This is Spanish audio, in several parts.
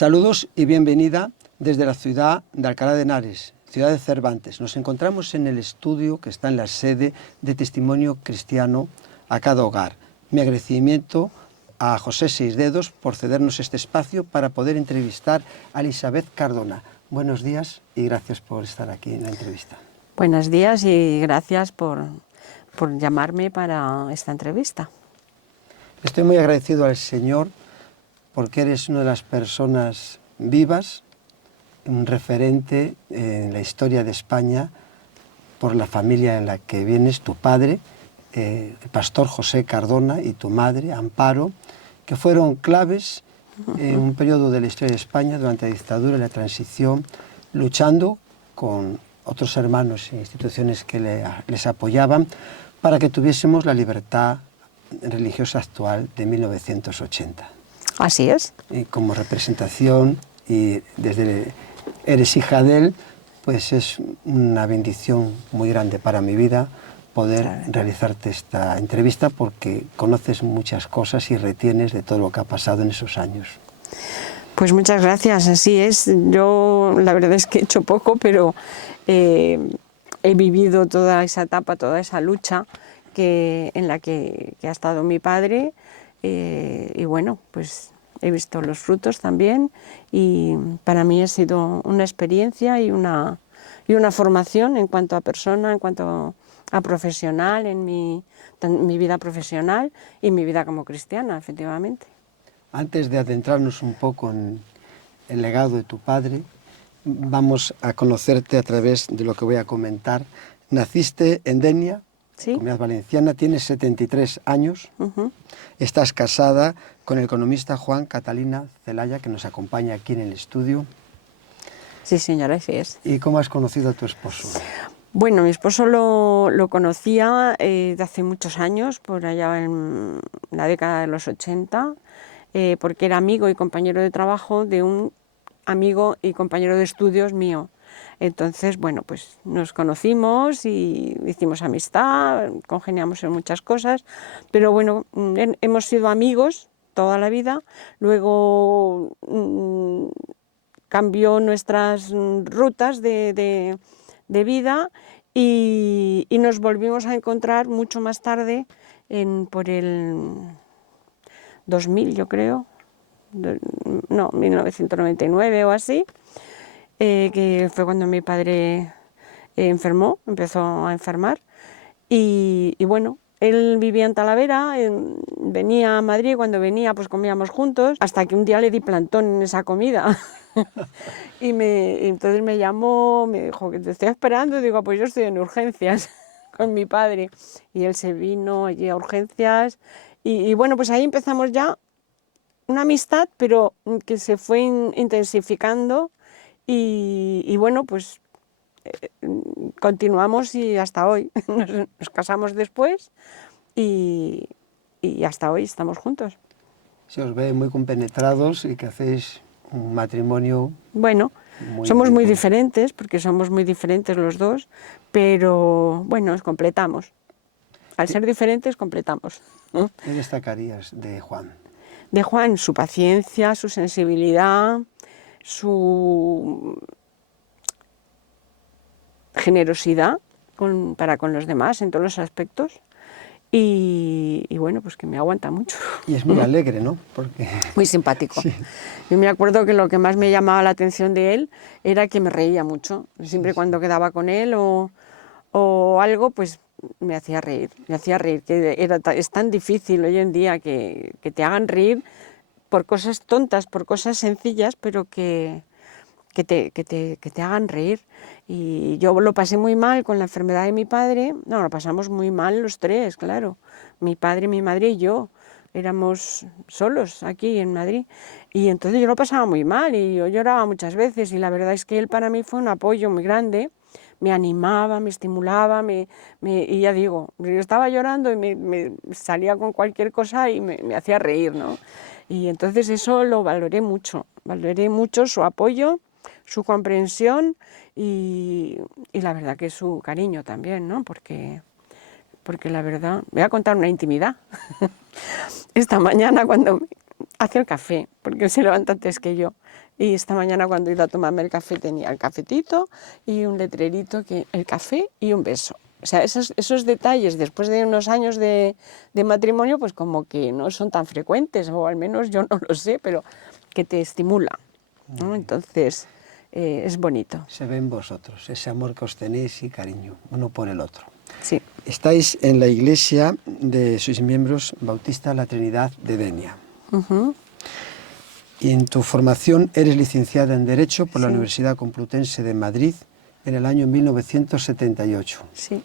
Saludos y bienvenida desde la ciudad de Alcalá de Henares, ciudad de Cervantes. Nos encontramos en el estudio que está en la sede de Testimonio Cristiano a Cada Hogar. Mi agradecimiento a José Seisdedos por cedernos este espacio para poder entrevistar a Elisabeth Cardona. Buenos días y gracias por estar aquí en la entrevista. Buenos días y gracias por llamarme para esta entrevista. Estoy muy agradecido al Señor porque eres una de las personas vivas, un referente en la historia de España por la familia en la que vienes, tu padre, el pastor José Cardona, y tu madre, Amparo, que fueron claves en un periodo de la historia de España durante la dictadura y la transición, luchando con otros hermanos e instituciones que les apoyaban para que tuviésemos la libertad religiosa actual de 1980. Así es. Y como representación, y desde eres hija de él, pues es una bendición muy grande para mi vida poder realizarte esta entrevista, porque conoces muchas cosas y retienes de todo lo que ha pasado en esos años. Pues muchas gracias, así es. Yo la verdad es que he hecho poco, pero he vivido toda esa etapa, toda esa lucha en la que ha estado mi padre, y bueno, pues he visto los frutos también, y para mí ha sido una experiencia y una formación en cuanto a persona, en cuanto a profesional, en mi vida profesional y mi vida como cristiana, efectivamente. Antes de adentrarnos un poco en el legado de tu padre, vamos a conocerte a través de lo que voy a comentar. Naciste en Denia, ¿Sí? Comunidad Valenciana, tienes 73 años, estás casada con el economista Juan Catalina Celaya, que nos acompaña aquí en el estudio. Sí, señora, así es. ¿Y cómo has conocido a tu esposo? Bueno, mi esposo lo conocía de hace muchos años, por allá en la década de los 80, porque era amigo y compañero de trabajo de un amigo y compañero de estudios mío. Entonces, bueno, pues nos conocimos y hicimos amistad, congeniamos en muchas cosas, pero bueno, hemos sido amigos toda la vida. Luego cambió nuestras rutas de vida y nos volvimos a encontrar mucho más tarde, por el 2000, yo creo, no, 1999 o así, que fue cuando mi padre empezó a enfermar, y bueno, él vivía en Talavera, venía a Madrid, cuando venía pues comíamos juntos, hasta que un día le di plantón en esa comida. Y entonces me llamó, me dijo que te estoy esperando, y digo, pues yo estoy en urgencias con mi padre, y él se vino allí a urgencias, y bueno, pues ahí empezamos ya una amistad, pero que se fue intensificando, y bueno, pues continuamos y hasta hoy. Nos casamos después y hasta hoy estamos juntos. Se os ve muy compenetrados y que hacéis un matrimonio. Bueno, somos muy diferentes, porque somos muy diferentes los dos, pero bueno, nos completamos. Al ser diferentes, completamos. ¿Qué destacarías de Juan? De Juan, su paciencia, su sensibilidad, su generosidad para con los demás en todos los aspectos, y bueno, pues que me aguanta mucho. Y es muy alegre, ¿no? Muy simpático. Sí. Yo me acuerdo que lo que más me llamaba la atención de él era que me reía mucho. Siempre cuando quedaba con él o algo, pues me hacía reír, que es tan difícil hoy en día que te hagan reír por cosas tontas, por cosas sencillas, pero que te hagan reír. Y yo lo pasé muy mal con la enfermedad de mi padre. No, lo pasamos muy mal los tres, claro. Mi padre, mi madre y yo. Éramos solos aquí en Madrid. Y entonces yo lo pasaba muy mal y yo lloraba muchas veces. Y la verdad es que él para mí fue un apoyo muy grande. Me animaba, me estimulaba, y ya digo, yo estaba llorando y me salía con cualquier cosa y me hacía reír, ¿no? Y entonces eso lo valoré mucho su apoyo, su comprensión y la verdad que su cariño también, ¿no? Porque la verdad, voy a contar una intimidad. Esta mañana cuando hace el café, porque él se levanta antes que yo, Y esta mañana cuando he ido a tomarme el café tenía el cafetito y un letrerito, que el café y un beso. O sea, esos detalles después de unos años de matrimonio, pues como que no son tan frecuentes, o al menos yo no lo sé, pero que te estimula, ¿no? Entonces, es bonito. Se ve en vosotros, ese amor que os tenéis y cariño, uno por el otro. Sí. Estáis en la iglesia de sus miembros Bautista La Trinidad de Denia. Y en tu formación eres licenciada en Derecho por la Sí. Universidad Complutense de Madrid en el año 1978. Sí.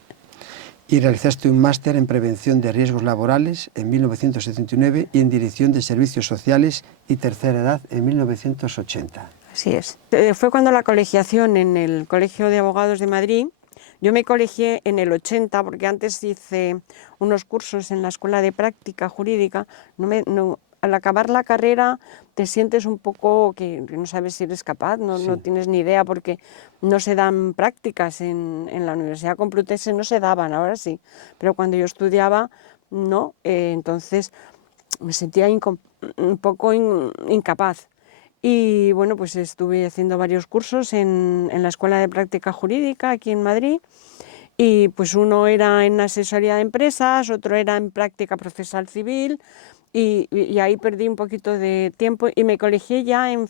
Y realizaste un máster en Prevención de Riesgos Laborales en 1979 y en Dirección de Servicios Sociales y Tercera Edad en 1980. Así es. Fue cuando la colegiación en el Colegio de Abogados de Madrid, yo me colegié en el 80, porque antes hice unos cursos en la Escuela de Práctica Jurídica. Al acabar la carrera te sientes un poco que no sabes si eres capaz, no tienes ni idea, porque no se dan prácticas en la Universidad Complutense, no se daban, ahora sí, pero cuando yo estudiaba no, entonces me sentía un poco incapaz. Y bueno, pues estuve haciendo varios cursos en la Escuela de Práctica Jurídica aquí en Madrid, y pues uno era en asesoría de empresas, otro era en práctica procesal civil, y ahí perdí un poquito de tiempo y me colegié ya en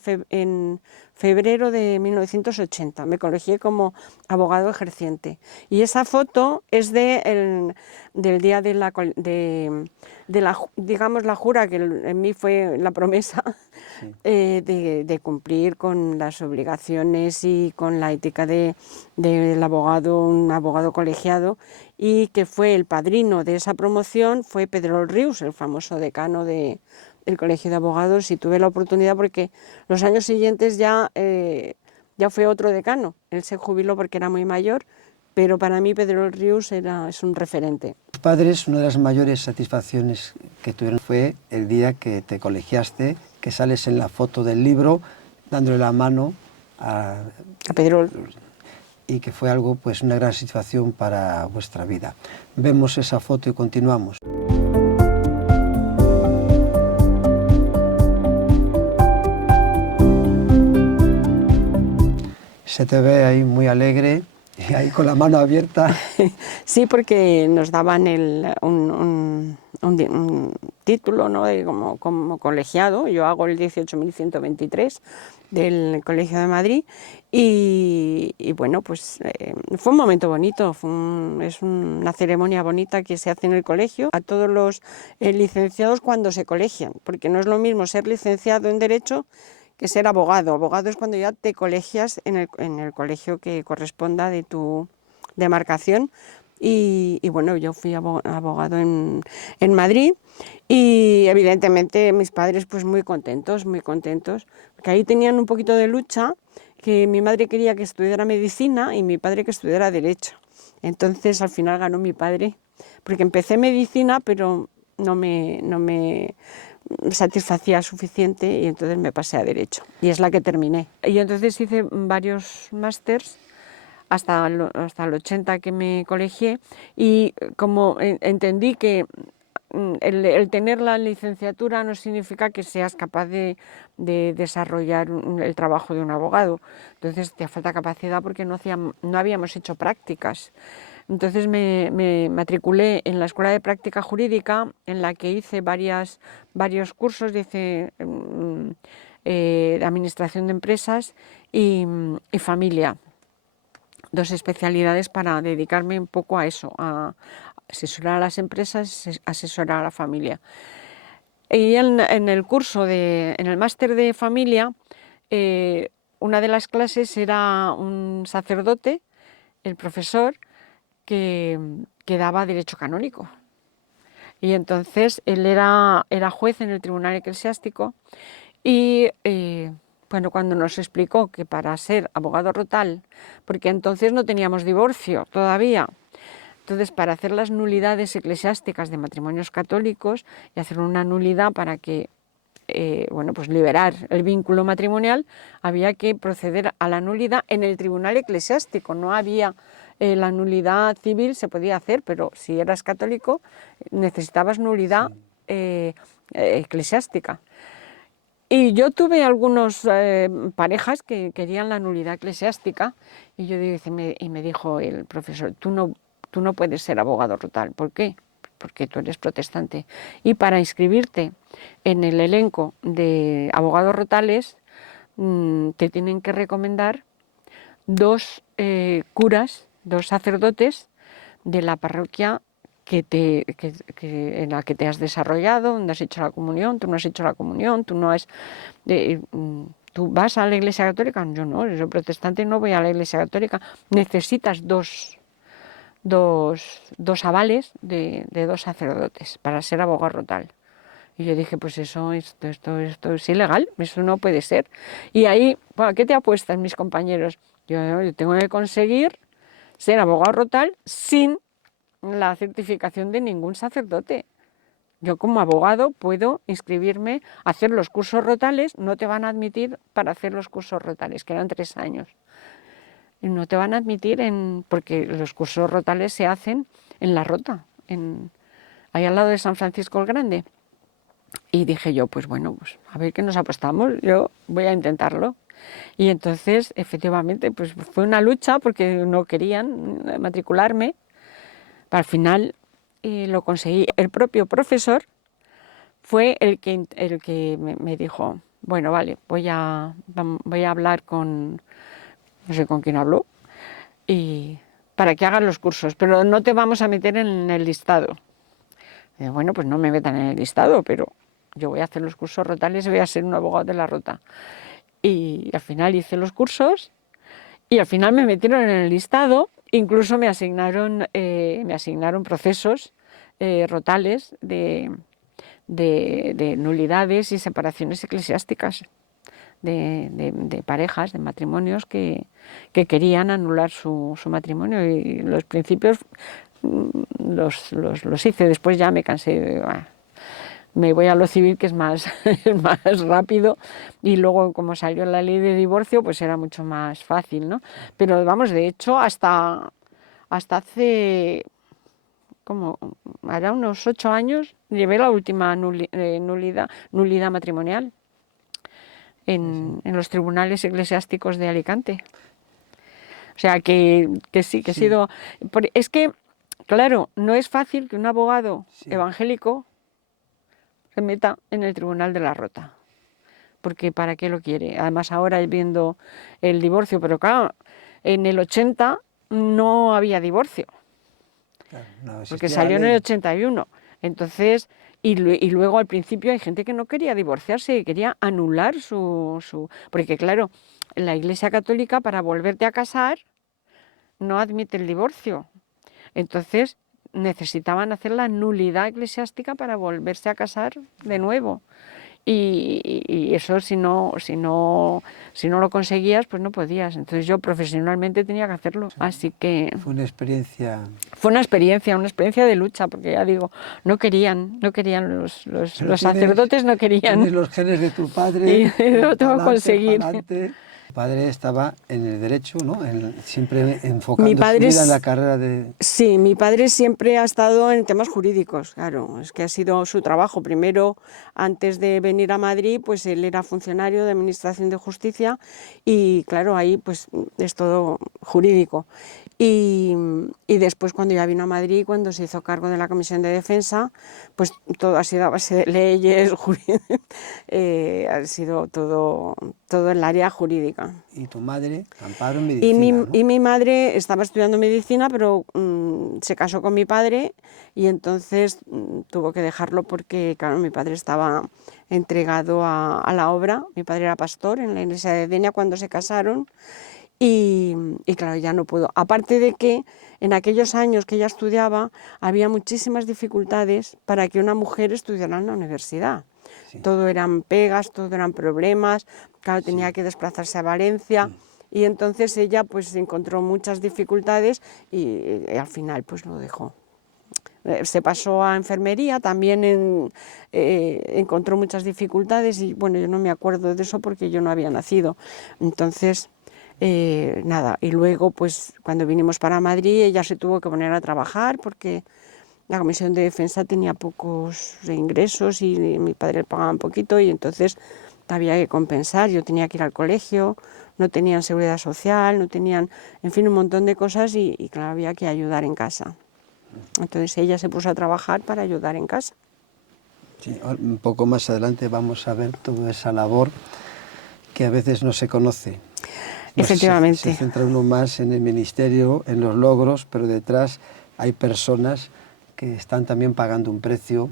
febrero de 1980, me colegié como abogado ejerciente. Y esa foto es del día de digamos, la jura, que en mí fue la promesa, Sí. de cumplir con las obligaciones y con la ética del abogado, un abogado colegiado, y que fue el padrino de esa promoción, fue Pedro Rius, el famoso decano del Colegio de Abogados, y tuve la oportunidad porque los años siguientes ya fue otro decano, él se jubiló porque era muy mayor, pero para mí Pedro Rius es un referente. Tus padres, una de las mayores satisfacciones que tuvieron fue el día que te colegiaste, que sales en la foto del libro dándole la mano a Pedro. Y que fue algo, pues, una gran satisfacción para vuestra vida. Vemos esa foto y continuamos. Se te ve ahí muy alegre y ahí con la mano abierta. Sí, porque nos daban un título, ¿no?, como colegiado. Yo hago el 18.123 del Colegio de Madrid y bueno, pues fue un momento bonito, es una ceremonia bonita que se hace en el colegio a todos los licenciados cuando se colegian, porque no es lo mismo ser licenciado en Derecho que ser abogado. Abogado es cuando ya te colegias en el colegio que corresponda de tu demarcación. Y bueno, yo fui abogado en Madrid, y evidentemente mis padres pues muy contentos, porque ahí tenían un poquito de lucha, que mi madre quería que estudiara medicina y mi padre que estudiara Derecho. Entonces al final ganó mi padre, porque empecé medicina pero no me satisfacía suficiente, y entonces me pasé a Derecho, y es la que terminé. Y entonces hice varios másters hasta el 80 que me colegié, y como entendí que el tener la licenciatura no significa que seas capaz de desarrollar el trabajo de un abogado. Entonces te falta capacidad porque no habíamos hecho prácticas. Entonces me matriculé en la Escuela de Práctica Jurídica, en la que hice varios cursos, hice de Administración de Empresas y Familia, dos especialidades para dedicarme un poco a eso, a asesorar a las empresas, asesorar a la familia. Y en el máster de Familia, una de las clases era un sacerdote, el profesor, que daba Derecho Canónico. Y entonces él era juez en el Tribunal Eclesiástico, y bueno, cuando nos explicó que para ser abogado rotal, porque entonces no teníamos divorcio todavía, entonces para hacer las nulidades eclesiásticas de matrimonios católicos y hacer una nulidad para que bueno, pues liberar el vínculo matrimonial, había que proceder a la nulidad en el Tribunal Eclesiástico. No había la nulidad civil, se podía hacer, pero si eras católico necesitabas nulidad eclesiástica. Y yo tuve algunos parejas que querían la nulidad eclesiástica y yo dije, y me dijo el profesor, tú no puedes ser abogado rutal. ¿Por qué? Porque tú eres protestante. Y para inscribirte en el elenco de abogados rutales te tienen que recomendar dos curas, dos sacerdotes de la parroquia en la que te has desarrollado, donde has hecho la comunión, tú no has hecho la comunión, tú no has... ¿Tú vas a la Iglesia Católica? Yo no, soy protestante y no voy a la Iglesia Católica. Necesitas dos avales de dos sacerdotes para ser abogado rutal. Y yo dije, pues esto es ilegal, eso no puede ser. Y ahí, bueno, ¿qué te apuestan mis compañeros? Yo tengo que conseguir ser abogado rutal sin la certificación de ningún sacerdote. Yo como abogado puedo inscribirme, hacer los cursos rotales, no te van a admitir para hacer los cursos rotales, que eran 3 años. Y no te van a admitir porque los cursos rotales se hacen en La Rota, ahí al lado de San Francisco el Grande. Y dije yo, pues bueno, pues a ver qué nos apostamos, yo voy a intentarlo. Y entonces, efectivamente, pues fue una lucha porque no querían matricularme. Al final lo conseguí. El propio profesor fue el que me dijo, bueno, vale, voy a hablar con, no sé con quién habló, y para que hagas los cursos, pero no te vamos a meter en el listado. Y bueno, pues no me metan en el listado, pero yo voy a hacer los cursos rotales y voy a ser un abogado de la Rota. Y al final hice los cursos y al final me metieron en el listado, incluso me asignaron procesos rotales de nulidades y separaciones eclesiásticas de parejas, de matrimonios que querían anular su matrimonio, y los principios los hice. Después ya me cansé, me voy a lo civil, que es más, más rápido, y luego como salió la ley de divorcio pues era mucho más fácil, ¿no? Pero vamos, de hecho hasta hace como hará unos 8 años llevé la última nulidad matrimonial en los tribunales eclesiásticos de Alicante. O sea que sí, que he sido... Es que, claro, no es fácil que un abogado evangélico se meta en el Tribunal de la Rota, porque ¿para qué lo quiere? Además ahora viendo el divorcio, pero claro, en el 80 no había divorcio, Claro, no porque existía la salió en ley. el 81. Entonces, y luego al principio hay gente que no quería divorciarse, que quería anular porque claro, la Iglesia Católica para volverte a casar no admite el divorcio. Entonces necesitaban hacer la nulidad eclesiástica para volverse a casar de nuevo. Y eso si no lo conseguías, pues no podías. Entonces yo profesionalmente tenía que hacerlo. Así que Fue una experiencia... fue una experiencia de lucha, porque ya digo, no querían los sacerdotes, no querían. Tienes los genes de tu padre, Y lo tengo que conseguir. Tu padre estaba en el derecho, ¿no? Siempre enfocando Mi padre su vida en la carrera de... Sí, mi padre siempre ha estado en temas jurídicos, claro, es que ha sido su trabajo. Primero, antes de venir a Madrid, pues él era funcionario de Administración de Justicia y claro, ahí pues es todo jurídico. Y después, cuando ya vino a Madrid, cuando se hizo cargo de la Comisión de Defensa, pues todo ha sido a base de leyes, ha sido todo en el área jurídica. Y tu madre, Amparo, en medicina, ¿no? Y mi madre estaba estudiando medicina, pero se casó con mi padre y entonces tuvo que dejarlo porque, claro, mi padre estaba entregado a la obra. Mi padre era pastor en la iglesia de Denia cuando se casaron. Y claro, ya no puedo. Aparte de que en aquellos años que ella estudiaba había muchísimas dificultades para que una mujer estudiara en la universidad. Sí. Todo eran pegas, todo eran problemas, claro, tenía que desplazarse a Valencia y entonces ella pues encontró muchas dificultades y al final pues lo dejó. Se pasó a enfermería, también encontró muchas dificultades y bueno, yo no me acuerdo de eso porque yo no había nacido. Entonces... nada, y luego pues cuando vinimos para Madrid ella se tuvo que poner a trabajar porque la Comisión de Defensa tenía pocos ingresos y mi padre le pagaba un poquito y entonces había que compensar, yo tenía que ir al colegio, no tenían seguridad social, no tenían, en fin, un montón de cosas y claro, había que ayudar en casa. Entonces ella se puso a trabajar para ayudar en casa. Sí, un poco más adelante vamos a ver toda esa labor que a veces no se conoce. Efectivamente. Se centra uno más en el ministerio, en los logros, pero detrás hay personas que están también pagando un precio,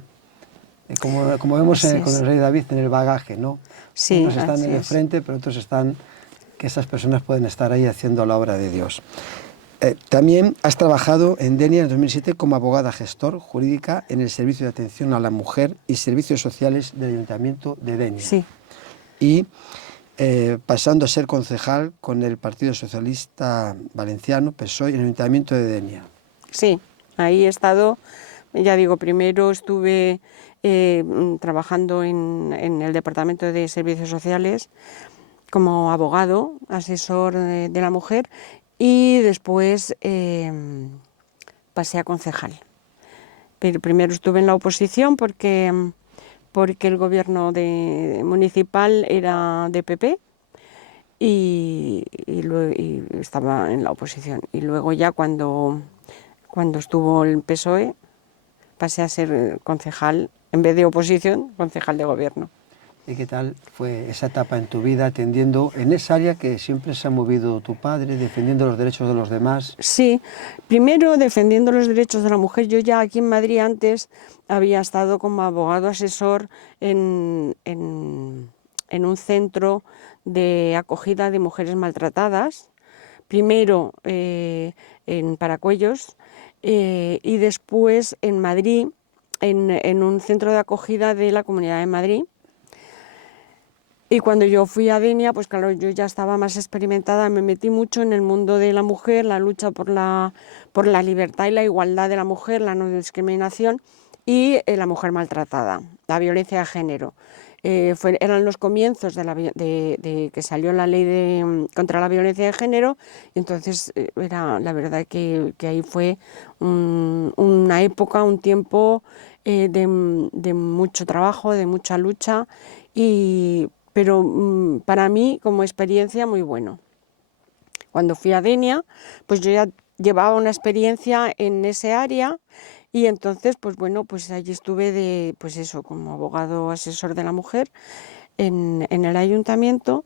como vemos con el rey David en el bagaje, ¿no? Sí, unos están en el frente, pero otros están, que esas personas pueden estar ahí haciendo la obra de Dios. También has trabajado en Denia en 2007 como abogada gestor jurídica en el Servicio de Atención a la Mujer y Servicios Sociales del Ayuntamiento de Denia. Sí. Y pasando a ser concejal con el Partido Socialista Valenciano, PSOE, en el Ayuntamiento de Denia. Sí, ahí he estado, ya digo, primero estuve trabajando en el Departamento de Servicios Sociales como abogado, asesor de la mujer, y después pasé a concejal. Pero primero estuve en la oposición porque el gobierno municipal era de PP y estaba en la oposición. Y luego ya cuando estuvo el PSOE pasé a ser concejal, en vez de oposición, concejal de gobierno. ¿Y qué tal fue esa etapa en tu vida atendiendo en esa área que siempre se ha movido tu padre, defendiendo los derechos de los demás? Sí, primero defendiendo los derechos de la mujer. Yo ya aquí en Madrid antes había estado como abogado asesor en un centro de acogida de mujeres maltratadas, primero en Paracuellos y después en Madrid, en un centro de acogida de la Comunidad de Madrid. Y cuando yo fui a Denia, pues claro, yo ya estaba más experimentada, me metí mucho en el mundo de la mujer, la lucha por la libertad y la igualdad de la mujer, la no discriminación y la mujer maltratada, la violencia de género. Eran los comienzos de que salió la ley contra la violencia de género, y entonces era la verdad que ahí fue una época, un tiempo de mucho trabajo, de mucha lucha, pero para mí como experiencia muy bueno. Cuando fui a Denia, pues yo ya llevaba una experiencia en ese área y entonces, pues bueno, pues allí estuve como abogado asesor de la mujer en el ayuntamiento,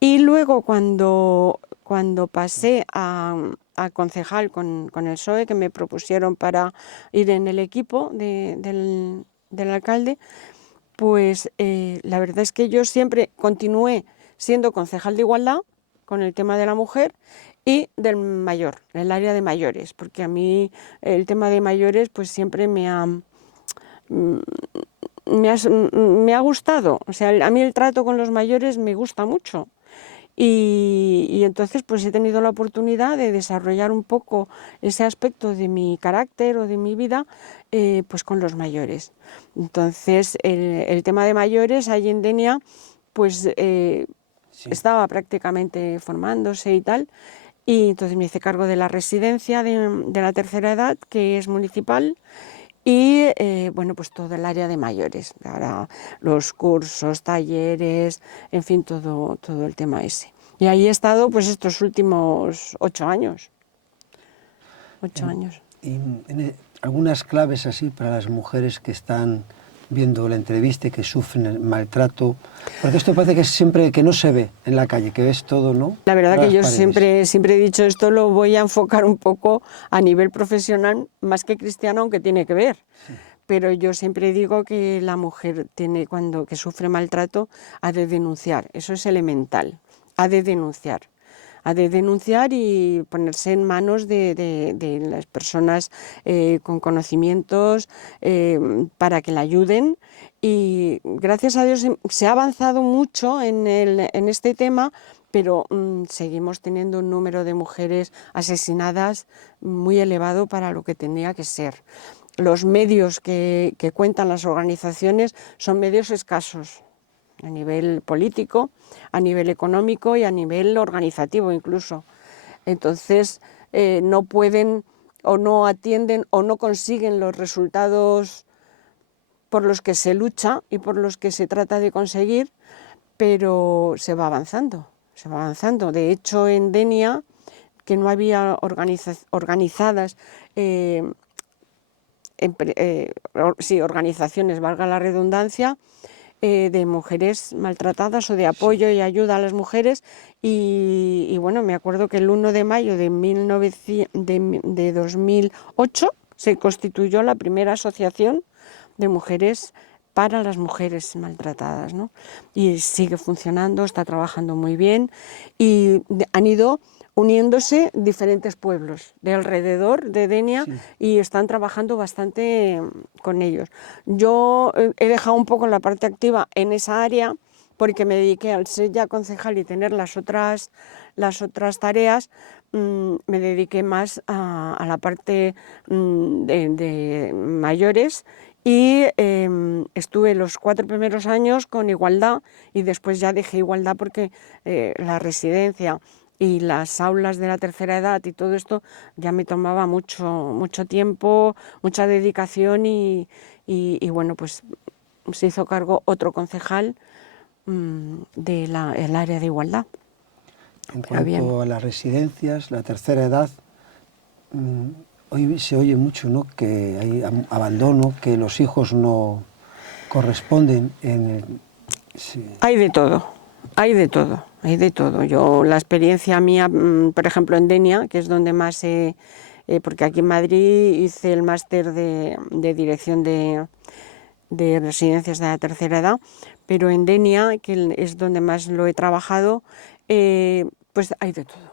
y luego cuando pasé a concejal con el PSOE, que me propusieron para ir en el equipo del alcalde, pues la verdad es que yo siempre continué siendo concejal de igualdad con el tema de la mujer y del mayor, en el área de mayores, porque a mí el tema de mayores pues siempre me ha gustado. O sea, a mí el trato con los mayores me gusta mucho. Y entonces pues he tenido la oportunidad de desarrollar un poco ese aspecto de mi carácter o de mi vida pues con los mayores. Entonces el tema de mayores allí en Denia pues estaba prácticamente formándose y tal, y entonces me hice cargo de la residencia de la tercera edad, que es municipal, y bueno, pues todo el área de mayores, ahora los cursos, talleres, en fin, todo el tema ese. Y ahí he estado pues estos últimos 8 años. 8 años. Y algunas claves así para las mujeres que están viendo la entrevista y que sufren el maltrato, porque esto parece que siempre que no se ve en la calle, que ves todo, ¿no? La verdad que yo siempre he dicho, esto lo voy a enfocar un poco a nivel profesional, más que cristiano, aunque tiene que ver. Sí. Pero yo siempre digo que la mujer que sufre maltrato ha de denunciar, eso es elemental, ha de denunciar y ponerse en manos de las personas con conocimientos para que la ayuden. Y gracias a Dios se ha avanzado mucho en este tema, pero seguimos teniendo un número de mujeres asesinadas muy elevado para lo que tenía que ser. Los medios que cuentan las organizaciones son medios escasos a nivel político, a nivel económico y a nivel organizativo incluso. Entonces no pueden o no atienden o no consiguen los resultados por los que se lucha y por los que se trata de conseguir, pero se va avanzando, se va avanzando. De hecho, en Denia, que no había organizadas, organizaciones, valga la redundancia, de mujeres maltratadas o de apoyo y ayuda a las mujeres, y bueno, me acuerdo que el 1 de mayo de 2008 se constituyó la primera asociación de mujeres para las mujeres maltratadas, ¿no? Y sigue funcionando, está trabajando muy bien, y han ido uniéndose diferentes pueblos de alrededor de Denia, sí, y están trabajando bastante con ellos. Yo he dejado un poco la parte activa en esa área porque me dediqué, al ser ya concejal y tener las otras tareas, me dediqué más a la parte de mayores, y estuve los 4 primeros años con igualdad, y después ya dejé igualdad porque la residencia y las aulas de la tercera edad y todo esto ya me tomaba mucho tiempo, mucha dedicación, y bueno, pues se hizo cargo otro concejal del área de igualdad. En cuanto a las residencias, la tercera edad, hoy se oye mucho, ¿no?, que hay abandono, que los hijos no corresponden sí. Hay de todo, hay de todo, hay de todo. Yo, la experiencia mía, por ejemplo, en Denia, que es donde más porque aquí en Madrid hice el máster de dirección de residencias de la tercera edad, pero en Denia, que es donde más lo he trabajado, pues hay de todo.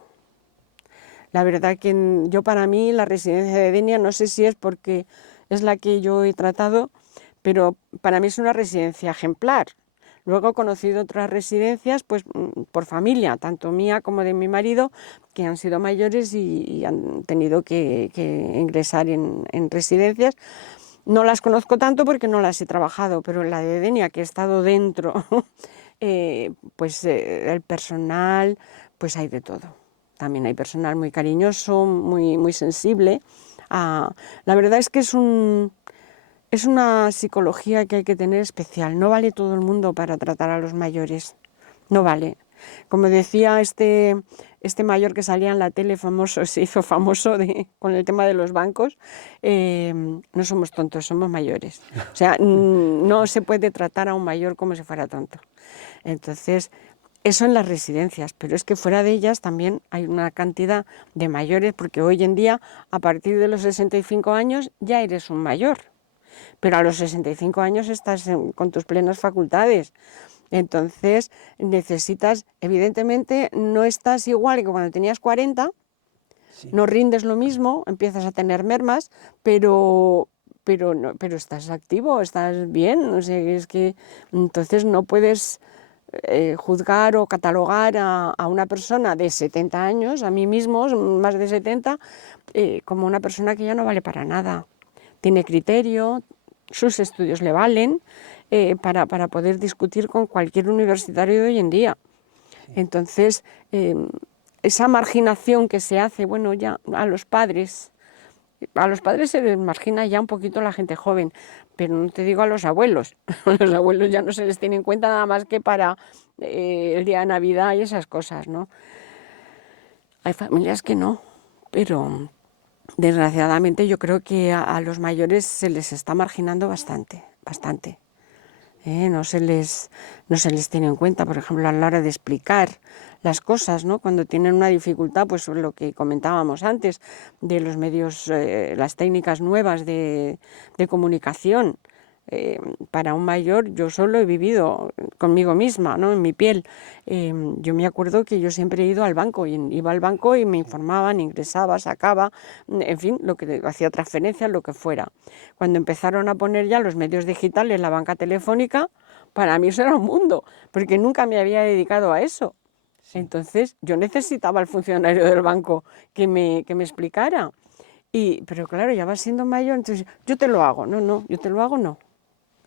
La verdad que yo, para mí, la residencia de Denia, no sé si es porque es la que yo he tratado, pero para mí es una residencia ejemplar. Luego he conocido otras residencias, pues por familia, tanto mía como de mi marido, que han sido mayores y han tenido que ingresar en residencias. No las conozco tanto porque no las he trabajado, pero la de Denia, que he estado dentro, pues el personal, pues hay de todo. También hay personal muy cariñoso, muy sensible. La verdad es que es una psicología que hay que tener especial. No vale todo el mundo para tratar a los mayores, no vale. Como decía este mayor que salía en la tele famoso, se hizo famoso con el tema de los bancos, no somos tontos, somos mayores. O sea, no se puede tratar a un mayor como si fuera tonto. Entonces, eso en las residencias, pero es que fuera de ellas también hay una cantidad de mayores, porque hoy en día, a partir de los 65 años, ya eres un mayor. Pero a los 65 años estás con tus plenas facultades. Entonces necesitas, evidentemente, no estás igual que cuando tenías 40, sí, no rindes lo mismo, empiezas a tener mermas, pero estás activo, estás bien. O sea, es que entonces no puedes juzgar o catalogar a una persona de 70 años, a mí mismo, más de 70, como una persona que ya no vale para nada. Tiene criterio, sus estudios le valen para poder discutir con cualquier universitario de hoy en día. Entonces, esa marginación que se hace, bueno, ya a los padres se les margina ya un poquito la gente joven, pero no te digo a los abuelos. A los abuelos ya no se les tiene en cuenta nada más que para el día de Navidad y esas cosas, ¿no? Hay familias que no, pero desgraciadamente yo creo que a los mayores se les está marginando bastante. No se les tiene en cuenta, por ejemplo, a la hora de explicar las cosas, ¿no? Cuando tienen una dificultad, pues lo que comentábamos antes, de los medios, las técnicas nuevas de comunicación. Para un mayor, yo solo he vivido conmigo misma, ¿no?, en mi piel. Yo me acuerdo que yo siempre he ido al banco, y iba al banco y me informaban, ingresaba, sacaba, en fin, lo que hacía transferencias, lo que fuera. Cuando empezaron a poner ya los medios digitales, la banca telefónica, para mí eso era un mundo, porque nunca me había dedicado a eso. Sí. Entonces yo necesitaba al funcionario del banco que me explicara. Pero claro, ya vas siendo mayor, entonces yo te lo hago, yo te lo hago, no.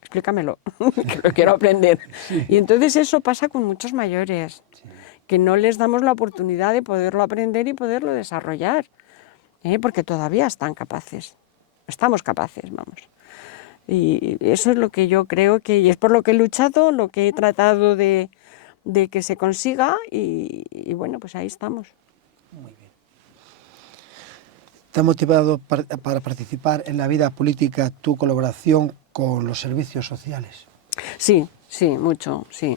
Explícamelo, que lo quiero aprender. Sí. Y entonces eso pasa con muchos mayores, sí, que no les damos la oportunidad de poderlo aprender y poderlo desarrollar, porque todavía estamos capaces, vamos. Y eso es lo que yo creo y es por lo que he luchado, lo que he tratado de de que se consiga y bueno, pues ahí estamos. Muy bien. ¿Te ha motivado para participar en la vida política tu colaboración con los servicios sociales? Sí, sí, mucho, sí.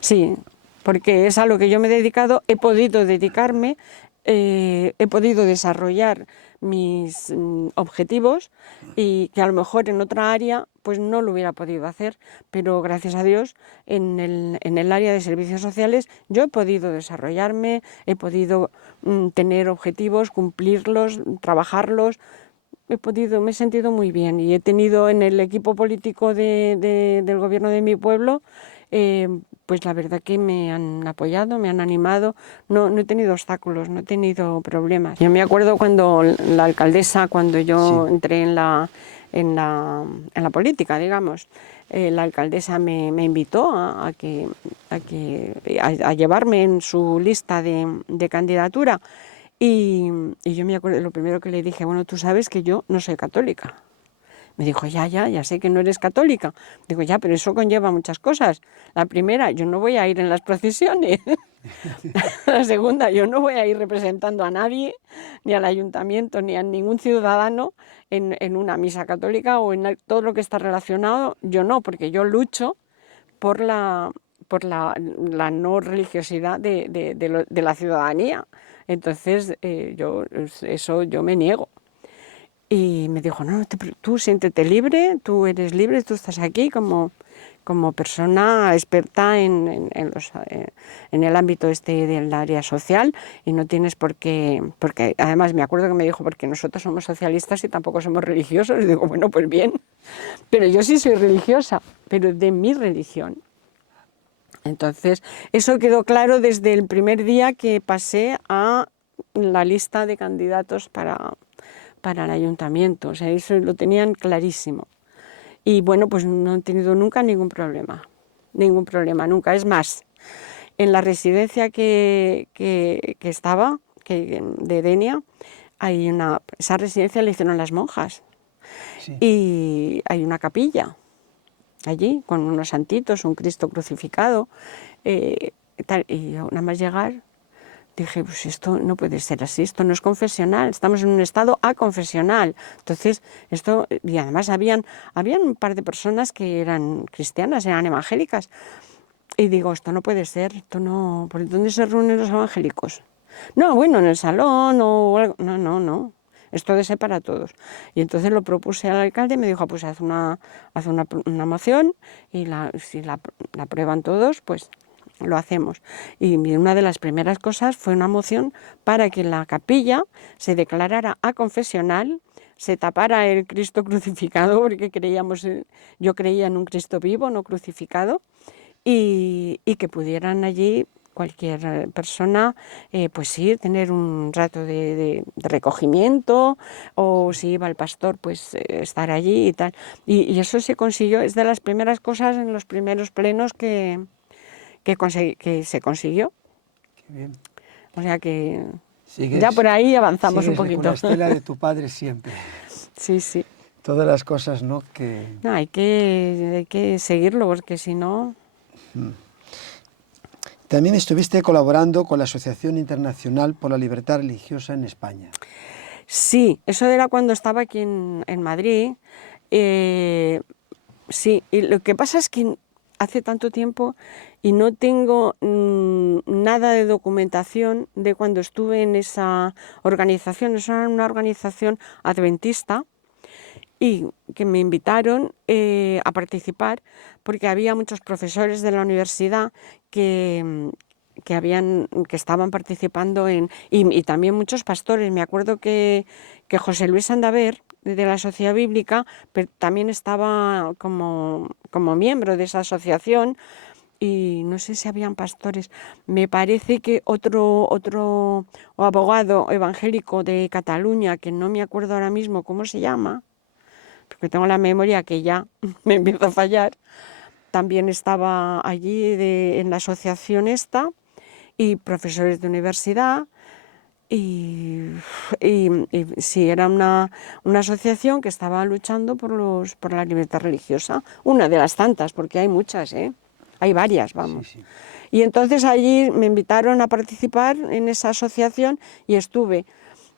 Sí, porque es a lo que yo me he dedicado, he podido dedicarme, he podido desarrollar mis objetivos y que a lo mejor en otra área pues no lo hubiera podido hacer, pero gracias a Dios en el área de servicios sociales yo he podido desarrollarme, he podido tener objetivos, cumplirlos, trabajarlos. Me he sentido muy bien y he tenido en el equipo político del gobierno de mi pueblo, pues la verdad que me han apoyado, me han animado, no he tenido obstáculos, no he tenido problemas. Yo me acuerdo cuando la alcaldesa, cuando yo entré en la política, digamos, la alcaldesa me invitó a llevarme en su lista de candidatura. Y yo me acuerdo, lo primero que le dije, bueno, tú sabes que yo no soy católica. Me dijo, ya sé que no eres católica. Digo, ya, pero eso conlleva muchas cosas. La primera, yo no voy a ir en las procesiones. La segunda, yo no voy a ir representando a nadie, ni al ayuntamiento, ni a ningún ciudadano en una misa católica o en todo lo que está relacionado. Yo no, porque yo lucho por la no religiosidad de la ciudadanía. Entonces, yo me niego. Y me dijo, no, tú siéntete libre, tú eres libre, tú estás aquí como persona experta en el ámbito del área social y no tienes por qué, porque además me acuerdo que me dijo, porque nosotros somos socialistas y tampoco somos religiosos. Y digo, bueno, pues bien, pero yo sí soy religiosa, pero de mi religión. Entonces, eso quedó claro desde el primer día que pasé a la lista de candidatos para el ayuntamiento. O sea, eso lo tenían clarísimo. Y bueno, pues no he tenido nunca ningún problema, nunca. Es más, en la residencia que estaba, de Denia, esa residencia la hicieron las monjas. Sí. Y hay una capilla allí, con unos santitos, un Cristo crucificado, y yo nada más llegar dije, pues esto no puede ser así, esto no es confesional, estamos en un estado aconfesional. Entonces, y además habían un par de personas que eran cristianas, eran evangélicas, y digo, esto no puede ser, esto no, ¿por dónde se reúnen los evangélicos? No, bueno, en el salón o algo, no. Esto debe ser para todos. Y entonces lo propuse al alcalde y me dijo, pues haz una moción y si la aprueban todos, pues lo hacemos. Y una de las primeras cosas fue una moción para que la capilla se declarara aconfesional, se tapara el Cristo crucificado, porque yo creía en un Cristo vivo, no crucificado, y que pudieran allí cualquier persona, pues ir, tener un rato de recogimiento, o si iba el pastor, pues estar allí y tal. Y eso se consiguió, es de las primeras cosas en los primeros plenos que se consiguió. Qué bien. O sea que ya por ahí avanzamos un poquito. Con la estela de tu padre siempre. Sí. Todas las cosas, ¿no? No, hay que seguirlo, porque si no... También estuviste colaborando con la Asociación Internacional por la Libertad Religiosa en España. Sí, eso era cuando estaba aquí en Madrid. Sí, y lo que pasa es que hace tanto tiempo y no tengo nada de documentación de cuando estuve en esa organización. Es una organización adventista y que me invitaron a participar porque había muchos profesores de la universidad que estaban participando y también muchos pastores. Me acuerdo que José Luis Sandaver, de la Sociedad Bíblica, pero también estaba como miembro de esa asociación, y no sé si habían pastores. Me parece que otro abogado evangélico de Cataluña, que no me acuerdo ahora mismo cómo se llama, porque tengo la memoria que ya me empieza a fallar, también estaba allí en la asociación esta, y profesores de universidad, y sí, era una asociación que estaba luchando por la libertad religiosa, una de las tantas, porque hay muchas, hay varias, vamos. Sí, sí. Y entonces allí me invitaron a participar en esa asociación y estuve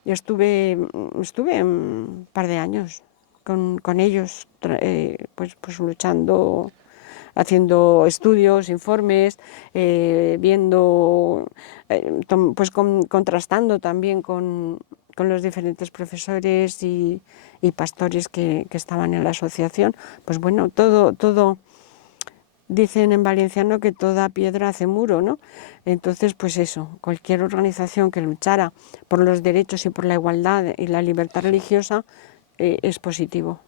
un par de años con ellos, pues luchando, haciendo estudios, informes, viendo, pues contrastando también con los diferentes profesores y pastores que estaban en la asociación. Pues bueno, todo dicen en valenciano que toda piedra hace muro, ¿no? Entonces, pues eso, cualquier organización que luchara por los derechos y por la igualdad y la libertad religiosa es positivo.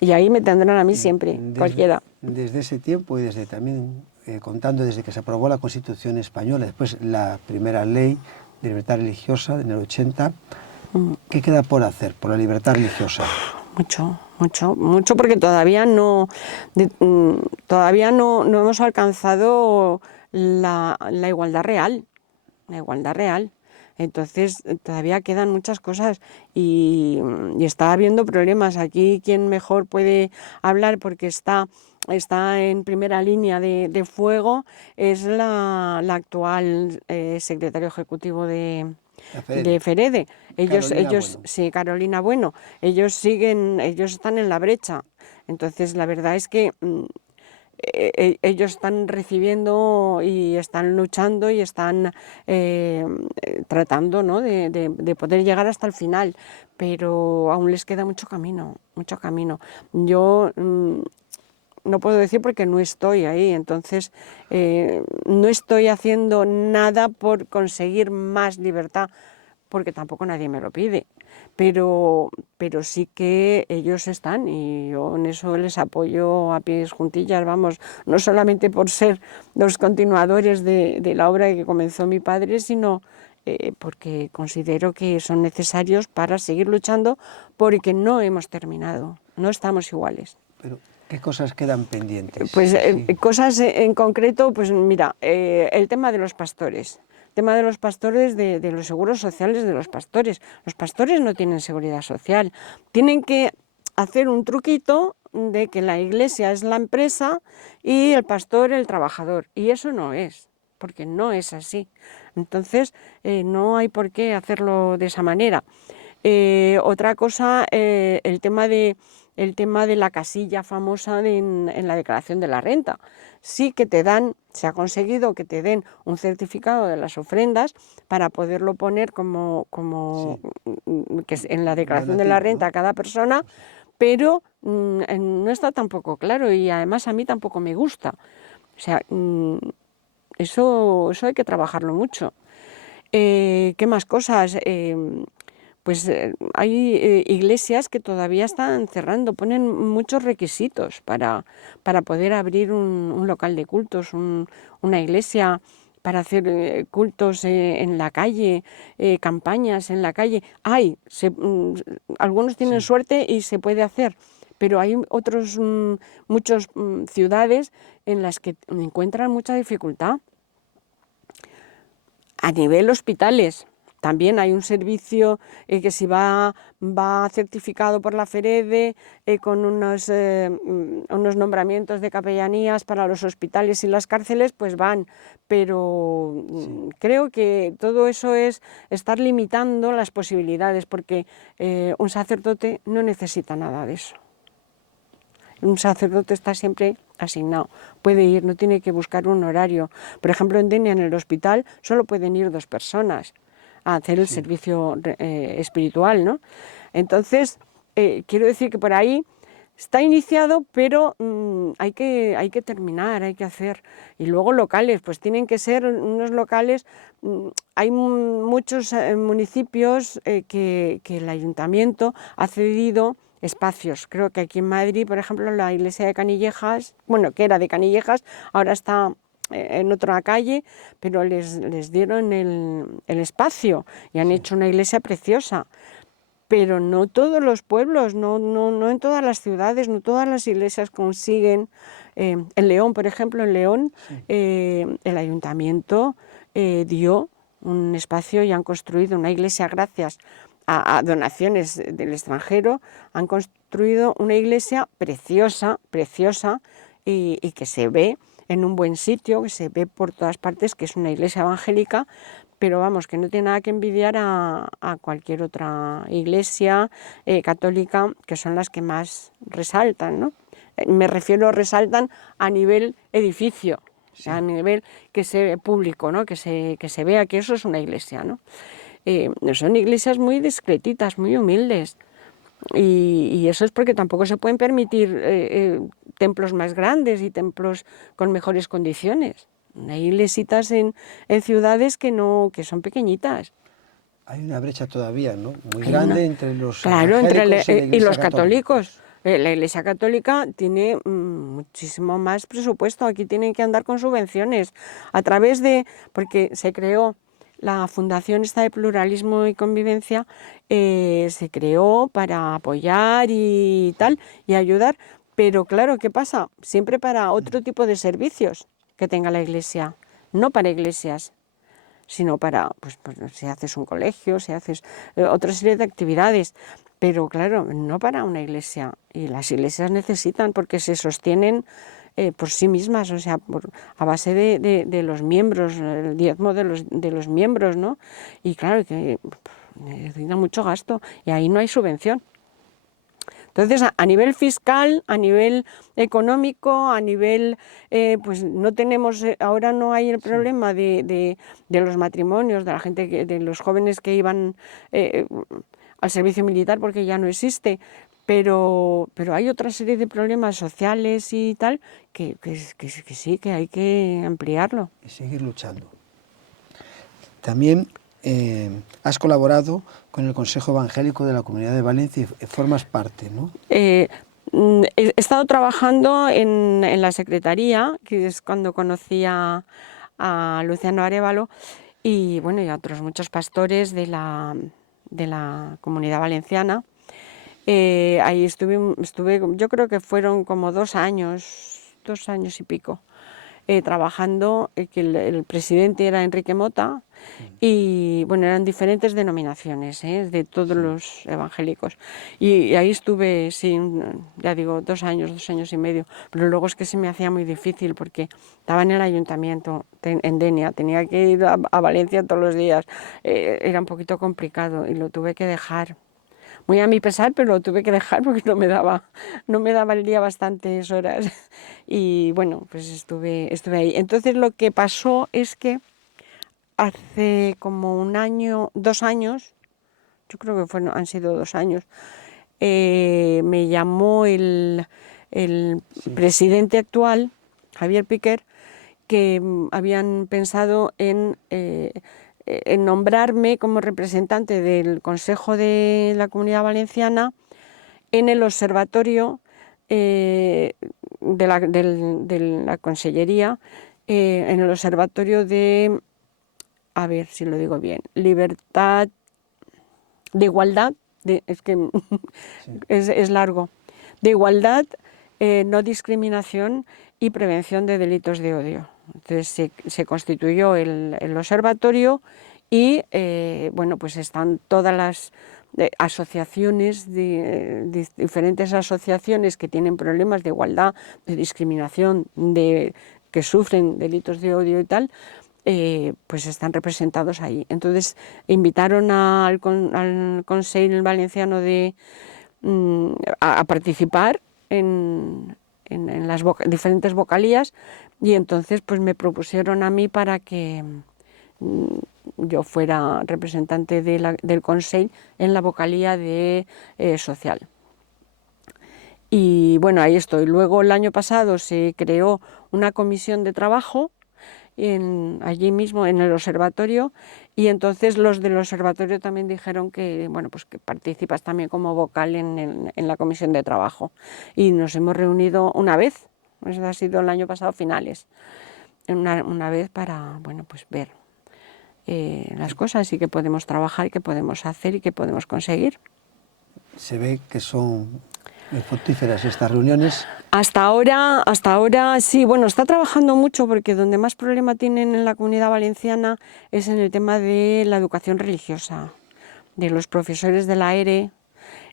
Y ahí me tendrán a mí siempre, cualquiera. Desde ese tiempo y desde también, contando desde que se aprobó la Constitución española, después la primera ley de libertad religiosa en el 80, ¿qué queda por hacer por la libertad religiosa? Mucho, porque todavía no hemos alcanzado la igualdad real, Entonces todavía quedan muchas cosas y está habiendo problemas. Aquí quien mejor puede hablar, porque está en primera línea de fuego, es la actual secretario ejecutivo de FEREDE. Carolina Bueno. Ellos están en la brecha. Entonces la verdad es que ellos están recibiendo y están luchando y están tratando, ¿no?, de poder llegar hasta el final, pero aún les queda mucho camino. Yo no puedo decir porque no estoy ahí, entonces no estoy haciendo nada por conseguir más libertad, porque tampoco nadie me lo pide, pero sí que ellos están y yo en eso les apoyo a pies juntillas, vamos, no solamente por ser los continuadores de la obra que comenzó mi padre, sino porque considero que son necesarios para seguir luchando, porque no hemos terminado, no estamos iguales. Pero, ¿qué cosas quedan pendientes? Pues cosas en concreto, pues mira, el tema de los pastores. Tema de los pastores, de los seguros sociales de los pastores. Los pastores no tienen seguridad social. Tienen que hacer un truquito de que la iglesia es la empresa y el pastor el trabajador. Y eso no es, porque no es así. Entonces, no hay por qué hacerlo de esa manera. Otra cosa, el tema de la casilla famosa en la declaración de la renta. Sí que se ha conseguido que te den un certificado de las ofrendas para poderlo poner como que es en la declaración de la renta a cada persona, pero no está tampoco claro y además a mí tampoco me gusta. O sea, eso hay que trabajarlo mucho. ¿Qué más cosas? Pues hay iglesias que todavía están cerrando, ponen muchos requisitos para poder abrir un local de cultos, una iglesia, para hacer cultos en la calle, campañas en la calle. Algunos tienen suerte y se puede hacer, pero hay otros, muchas ciudades en las que encuentran mucha dificultad. A nivel hospitales, también hay un servicio que si va certificado por la FEREDE, con unos nombramientos de capellanías para los hospitales y las cárceles, pues van. Pero creo que todo eso es estar limitando las posibilidades, porque un sacerdote no necesita nada de eso. Un sacerdote está siempre asignado, puede ir, no tiene que buscar un horario. Por ejemplo, en Denia, en el hospital, solo pueden ir 2 personas a hacer el servicio espiritual, ¿no? Entonces, quiero decir que por ahí está iniciado, pero hay que terminar, hay que hacer. Y luego locales, pues tienen que ser unos locales. Hay muchos municipios que el ayuntamiento ha cedido espacios. Creo que aquí en Madrid, por ejemplo, la iglesia de Canillejas, bueno, que era de Canillejas, ahora está en otra calle, pero les dieron el espacio y han hecho una iglesia preciosa. Pero no todos los pueblos, no en todas las ciudades, no todas las iglesias consiguen. En León, por ejemplo, el ayuntamiento dio un espacio y han construido una iglesia gracias a donaciones del extranjero. Han construido una iglesia preciosa, y que se ve en un buen sitio, que se ve por todas partes que es una iglesia evangélica, pero vamos, que no tiene nada que envidiar a cualquier otra iglesia católica, que son las que más resaltan, ¿no? Me refiero, resaltan a nivel edificio, sí, a nivel que se ve público, ¿no? Que se vea que eso es una iglesia, ¿no? Son iglesias muy discretitas, muy humildes, y eso es porque tampoco se pueden permitir templos más grandes y templos con mejores condiciones. Hay iglesitas en ciudades que son pequeñitas. Hay una brecha todavía, ¿no? Muy Hay grande entre los claro, evangélicos y los católicos. La Iglesia Católica tiene muchísimo más presupuesto. Aquí tienen que andar con subvenciones a través de, porque se creó la Fundación esta de Pluralismo y Convivencia, se creó para apoyar y tal, y ayudar. Pero claro, ¿qué pasa? Siempre para otro tipo de servicios que tenga la Iglesia, no para iglesias, sino para, pues si haces un colegio, si haces otra serie de actividades, pero claro, no para una iglesia. Y las iglesias necesitan, porque se sostienen por sí mismas, o sea, a base de los miembros, el diezmo de los miembros, ¿no? Y claro, que necesitan mucho gasto, y ahí no hay subvención. Entonces, a nivel fiscal, a nivel económico, a nivel, pues no tenemos, ahora no hay el problema de los matrimonios, de la gente, de los jóvenes que iban al servicio militar, porque ya no existe, pero hay otra serie de problemas sociales y tal, que sí, que hay que ampliarlo. Y seguir luchando. También has colaborado con el Consejo Evangélico de la Comunidad de Valencia y formas parte, ¿no? He estado trabajando en la secretaría, que es cuando conocí a Luciano Arévalo, y bueno, y a otros muchos pastores de la Comunidad Valenciana. Ahí estuve, yo creo que fueron como 2 años y pico, trabajando, que el presidente era Enrique Mota, y bueno, eran diferentes denominaciones, de todos los evangélicos, y ahí estuve, sí, ya digo, 2 años y medio, pero luego es que se me hacía muy difícil porque estaba en el ayuntamiento, en Denia, tenía que ir a Valencia todos los días, era un poquito complicado y lo tuve que dejar. Muy a mi pesar, pero lo tuve que dejar porque no me daba el día bastantes horas. Y bueno, pues estuve ahí. Entonces lo que pasó es que hace como 1 año, 2 años, yo creo que han sido 2 años, me llamó el presidente actual, Javier Piquer, que habían pensado en nombrarme como representante del Consejo de la Comunidad Valenciana en el observatorio de la Consellería, en el observatorio de, a ver si lo digo bien, libertad, de igualdad, es que sí, es largo, de igualdad, no discriminación y prevención de delitos de odio. Entonces se constituyó el observatorio y bueno, pues están todas las asociaciones, diferentes asociaciones que tienen problemas de igualdad, de discriminación, que sufren delitos de odio y tal, pues están representados ahí. Entonces invitaron al Consell Valenciano a participar en las diferentes vocalías, y entonces pues me propusieron a mí para que yo fuera representante del Consell en la vocalía de social. Y bueno, ahí estoy. Luego el año pasado se creó una comisión de trabajo allí mismo en el observatorio, y entonces los del observatorio también dijeron que, bueno, pues que participas también como vocal en la comisión de trabajo, y nos hemos reunido una vez, eso ha sido el año pasado finales, una vez para, bueno, pues ver las cosas y qué podemos trabajar, qué podemos hacer y qué podemos conseguir. Se ve que son muy fructíferas estas reuniones. Hasta ahora sí, bueno, está trabajando mucho, porque donde más problema tienen en la Comunidad Valenciana es en el tema de la educación religiosa, de los profesores de la ERE,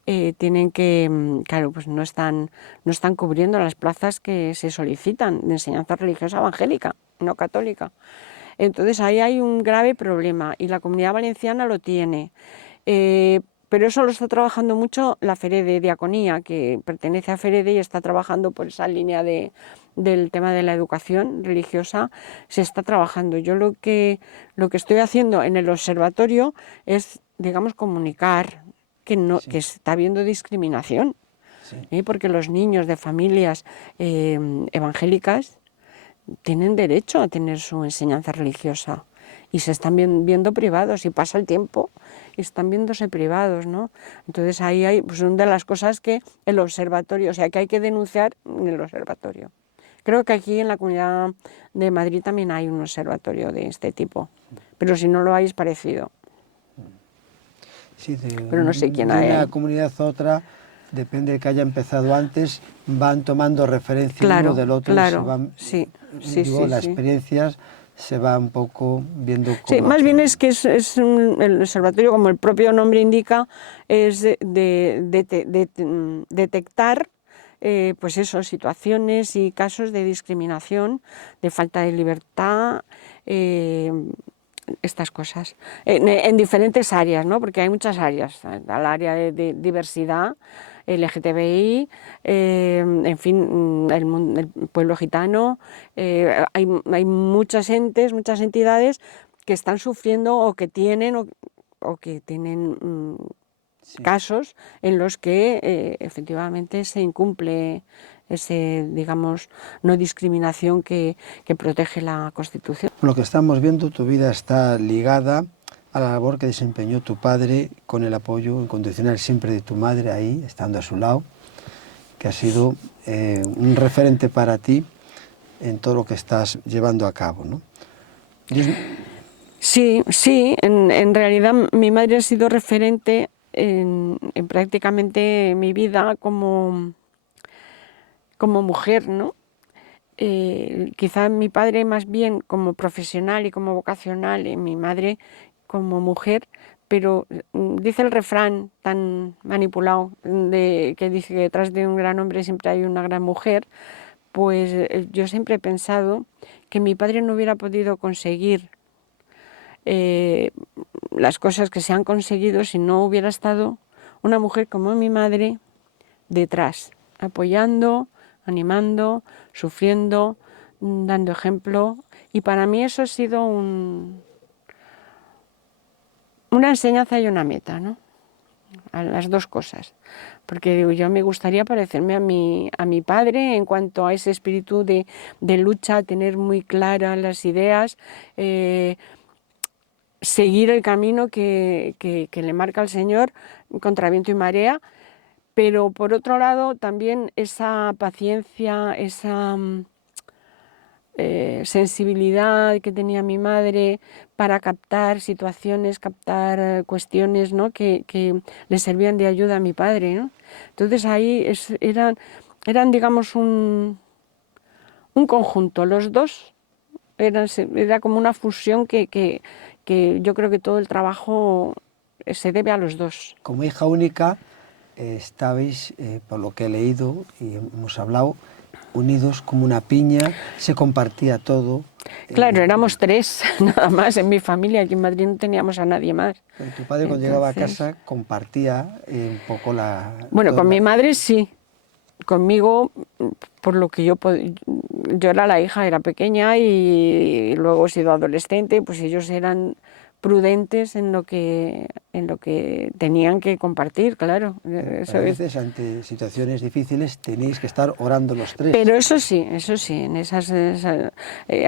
tienen que, claro, pues no están cubriendo las plazas que se solicitan de enseñanza religiosa evangélica, no católica. Entonces ahí hay un grave problema y la Comunidad Valenciana lo tiene. Pero eso lo está trabajando mucho la FEREDE Diaconía, que pertenece a FEREDE y está trabajando por esa línea del tema de la educación religiosa, se está trabajando. Yo lo que estoy haciendo en el observatorio es, digamos, comunicar que está habiendo discriminación, porque los niños de familias evangélicas tienen derecho a tener su enseñanza religiosa y se están viendo privados y pasa el tiempo y están viéndose privados, ¿no? Entonces ahí hay pues, una de las cosas que el observatorio, o sea, que hay que denunciar en el observatorio. Creo que aquí en la Comunidad de Madrid también hay un observatorio de este tipo, pero si no lo hay es parecido. Sí, pero no sé quién de hay. una comunidad a otra, depende de que haya empezado antes, van tomando referencia Claro, uno del otro claro, y se van, sí, las sí. experiencias se va un poco viendo cómo... Sí, más bien es que el observatorio, como el propio nombre indica, es de detectar pues eso, situaciones y casos de discriminación, de falta de libertad, estas cosas, en diferentes áreas, ¿no? Porque hay muchas áreas, al área de diversidad, LGTBI, en fin, el pueblo gitano, hay muchas entes, muchas entidades que están sufriendo o que tienen casos en los que efectivamente se incumple ese, digamos, no discriminación que protege la Constitución. Lo que estamos viendo, tu vida está ligada a la labor que desempeñó tu padre con el apoyo incondicional siempre de tu madre ahí, estando a su lado, que ha sido un referente para ti en todo lo que estás llevando a cabo, ¿no? Sí, en realidad mi madre ha sido referente en prácticamente mi vida como mujer, ¿no? Quizá mi padre más bien como profesional y como vocacional, y mi madre como mujer, pero dice el refrán tan manipulado que dice que detrás de un gran hombre siempre hay una gran mujer, pues yo siempre he pensado que mi padre no hubiera podido conseguir las cosas que se han conseguido si no hubiera estado una mujer como mi madre detrás, apoyando, animando, sufriendo, dando ejemplo. Y para mí eso ha sido una enseñanza y una meta, ¿no? A las dos cosas. Porque digo, yo me gustaría parecerme a mi padre en cuanto a ese espíritu de lucha, tener muy claras las ideas, seguir el camino que le marca el Señor contra viento y marea, pero por otro lado también esa paciencia, esa sensibilidad que tenía mi madre para captar situaciones, captar cuestiones, ¿no? que le servían de ayuda a mi padre, ¿no? Entonces ahí eran digamos un conjunto, los dos era como una fusión que yo creo que todo el trabajo se debe a los dos. Como hija única, estabais, por lo que he leído y hemos hablado, unidos como una piña, se compartía todo. Claro, éramos tres, nada más en mi familia, aquí en Madrid no teníamos a nadie más. Tu padre cuando llegaba a casa compartía un poco la... Bueno, con mi madre sí, conmigo, por lo que yo era la hija, era pequeña y luego he sido adolescente, pues ellos eran prudentes en lo que tenían que compartir, claro. Eso a veces ante situaciones difíciles tenéis que estar orando los tres. Pero eso sí, en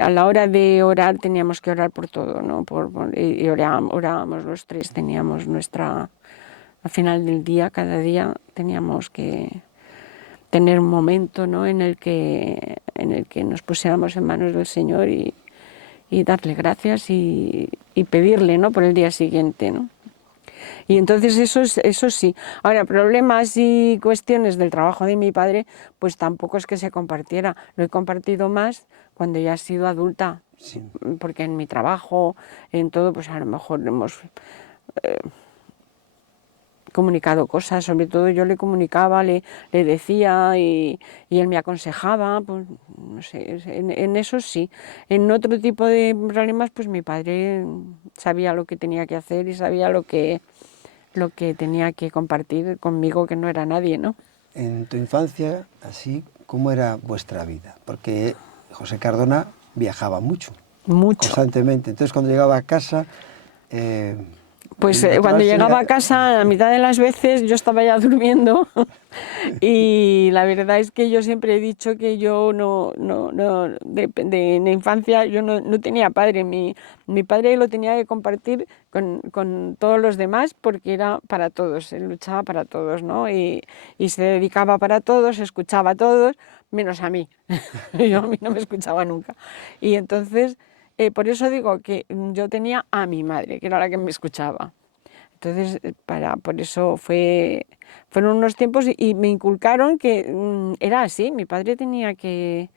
a la hora de orar teníamos que orar por todo, ¿no? Y orábamos los tres, teníamos al final del día, cada día teníamos que tener un momento, ¿no? en el que nos pusiéramos en manos del Señor y darle gracias y pedirle, ¿no? por el día siguiente, ¿no? Y entonces eso sí. Ahora, problemas y cuestiones del trabajo de mi padre, pues tampoco es que se compartiera. Lo he compartido más cuando ya he sido adulta, sí. Porque en mi trabajo, en todo, pues a lo mejor hemos comunicado cosas, sobre todo yo le comunicaba, le decía y él me aconsejaba, pues no sé, en eso sí. En otro tipo de problemas, pues mi padre sabía lo que tenía que hacer y sabía lo que tenía que compartir conmigo, que no era nadie, ¿no? En tu infancia, así, ¿cómo era vuestra vida? Porque José Cardona viajaba mucho, Mucho. constantemente. Entonces, cuando llegaba a casa, Pues el cuando natural llegaba a sería... casa, a mitad de las veces yo estaba ya durmiendo y la verdad es que yo siempre he dicho que yo en la infancia yo no tenía padre, mi padre lo tenía que compartir con todos los demás porque era para todos, él luchaba para todos, ¿no? Y se dedicaba para todos, escuchaba a todos, menos a mí, a mí no me escuchaba nunca. Y entonces... por eso digo que yo tenía a mi madre, que era la que me escuchaba. Entonces, por eso fueron unos tiempos y me inculcaron que era así. Mi padre tenía que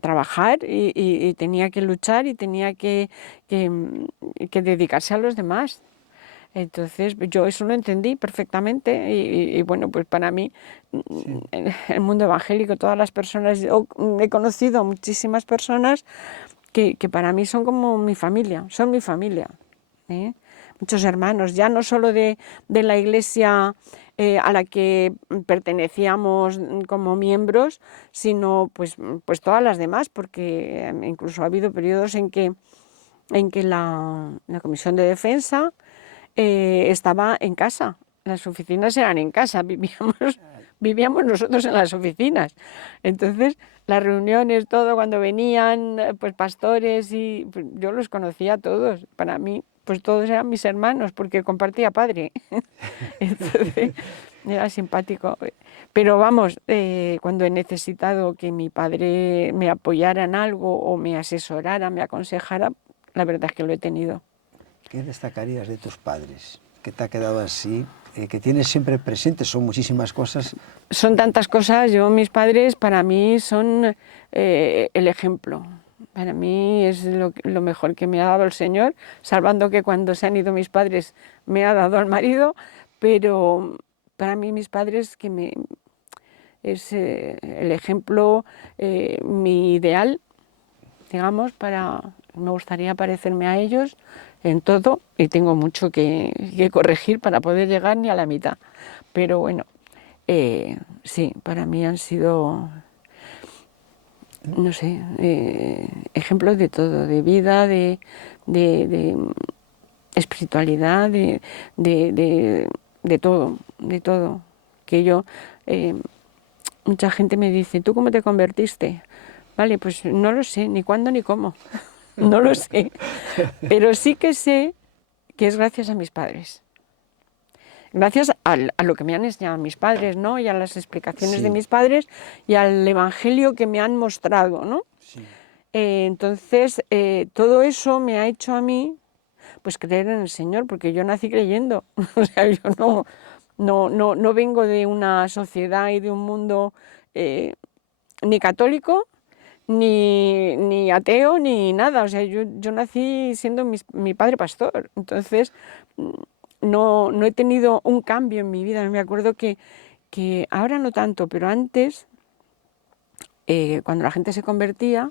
trabajar y tenía que luchar y tenía que dedicarse a los demás. Entonces, yo eso lo entendí perfectamente y bueno, pues para mí, Sí. el mundo evangélico, todas las personas, he conocido a muchísimas personas que para mí son como mi familia, son mi familia. ¿Eh? Muchos hermanos, ya no solo de la iglesia a la que pertenecíamos como miembros, sino pues todas las demás, porque incluso ha habido periodos en que la Comisión de Defensa estaba en casa, las oficinas eran en casa, vivíamos nosotros en las oficinas. Entonces, las reuniones, todo, cuando venían pues pastores y pues, yo los conocía a todos. Para mí, pues todos eran mis hermanos porque compartía padre. Entonces, era simpático. Pero vamos, cuando he necesitado que mi padre me apoyara en algo o me asesorara, me aconsejara, la verdad es que lo he tenido. ¿Qué destacarías de tus padres? ¿Qué te ha quedado así? Que tienes siempre presente, son muchísimas cosas. Son tantas cosas. Mis padres para mí son el ejemplo. Para mí es lo mejor que me ha dado el Señor, salvando que cuando se han ido mis padres me ha dado el marido, pero para mí mis padres es el ejemplo, mi ideal, digamos, me gustaría parecerme a ellos en todo y tengo mucho que corregir para poder llegar ni a la mitad. Pero bueno, sí, para mí han sido, no sé, ejemplos de todo, de vida, de espiritualidad, de todo. Que mucha gente me dice, ¿tú cómo te convertiste? Vale, pues no lo sé, ni cuándo ni cómo, no lo sé, pero sí que sé que es gracias a mis padres. Gracias a lo que me han enseñado mis padres, ¿no? Y a las explicaciones de mis padres y al evangelio que me han mostrado, ¿no? Sí. Entonces, todo eso me ha hecho a mí, pues, creer en el Señor, porque yo nací creyendo. O sea, yo no vengo de una sociedad y de un mundo ni católico, ni ateo, ni nada. O sea, yo nací siendo mi padre pastor. Entonces, no he tenido un cambio en mi vida. Me acuerdo que ahora no tanto, pero antes, cuando la gente se convertía,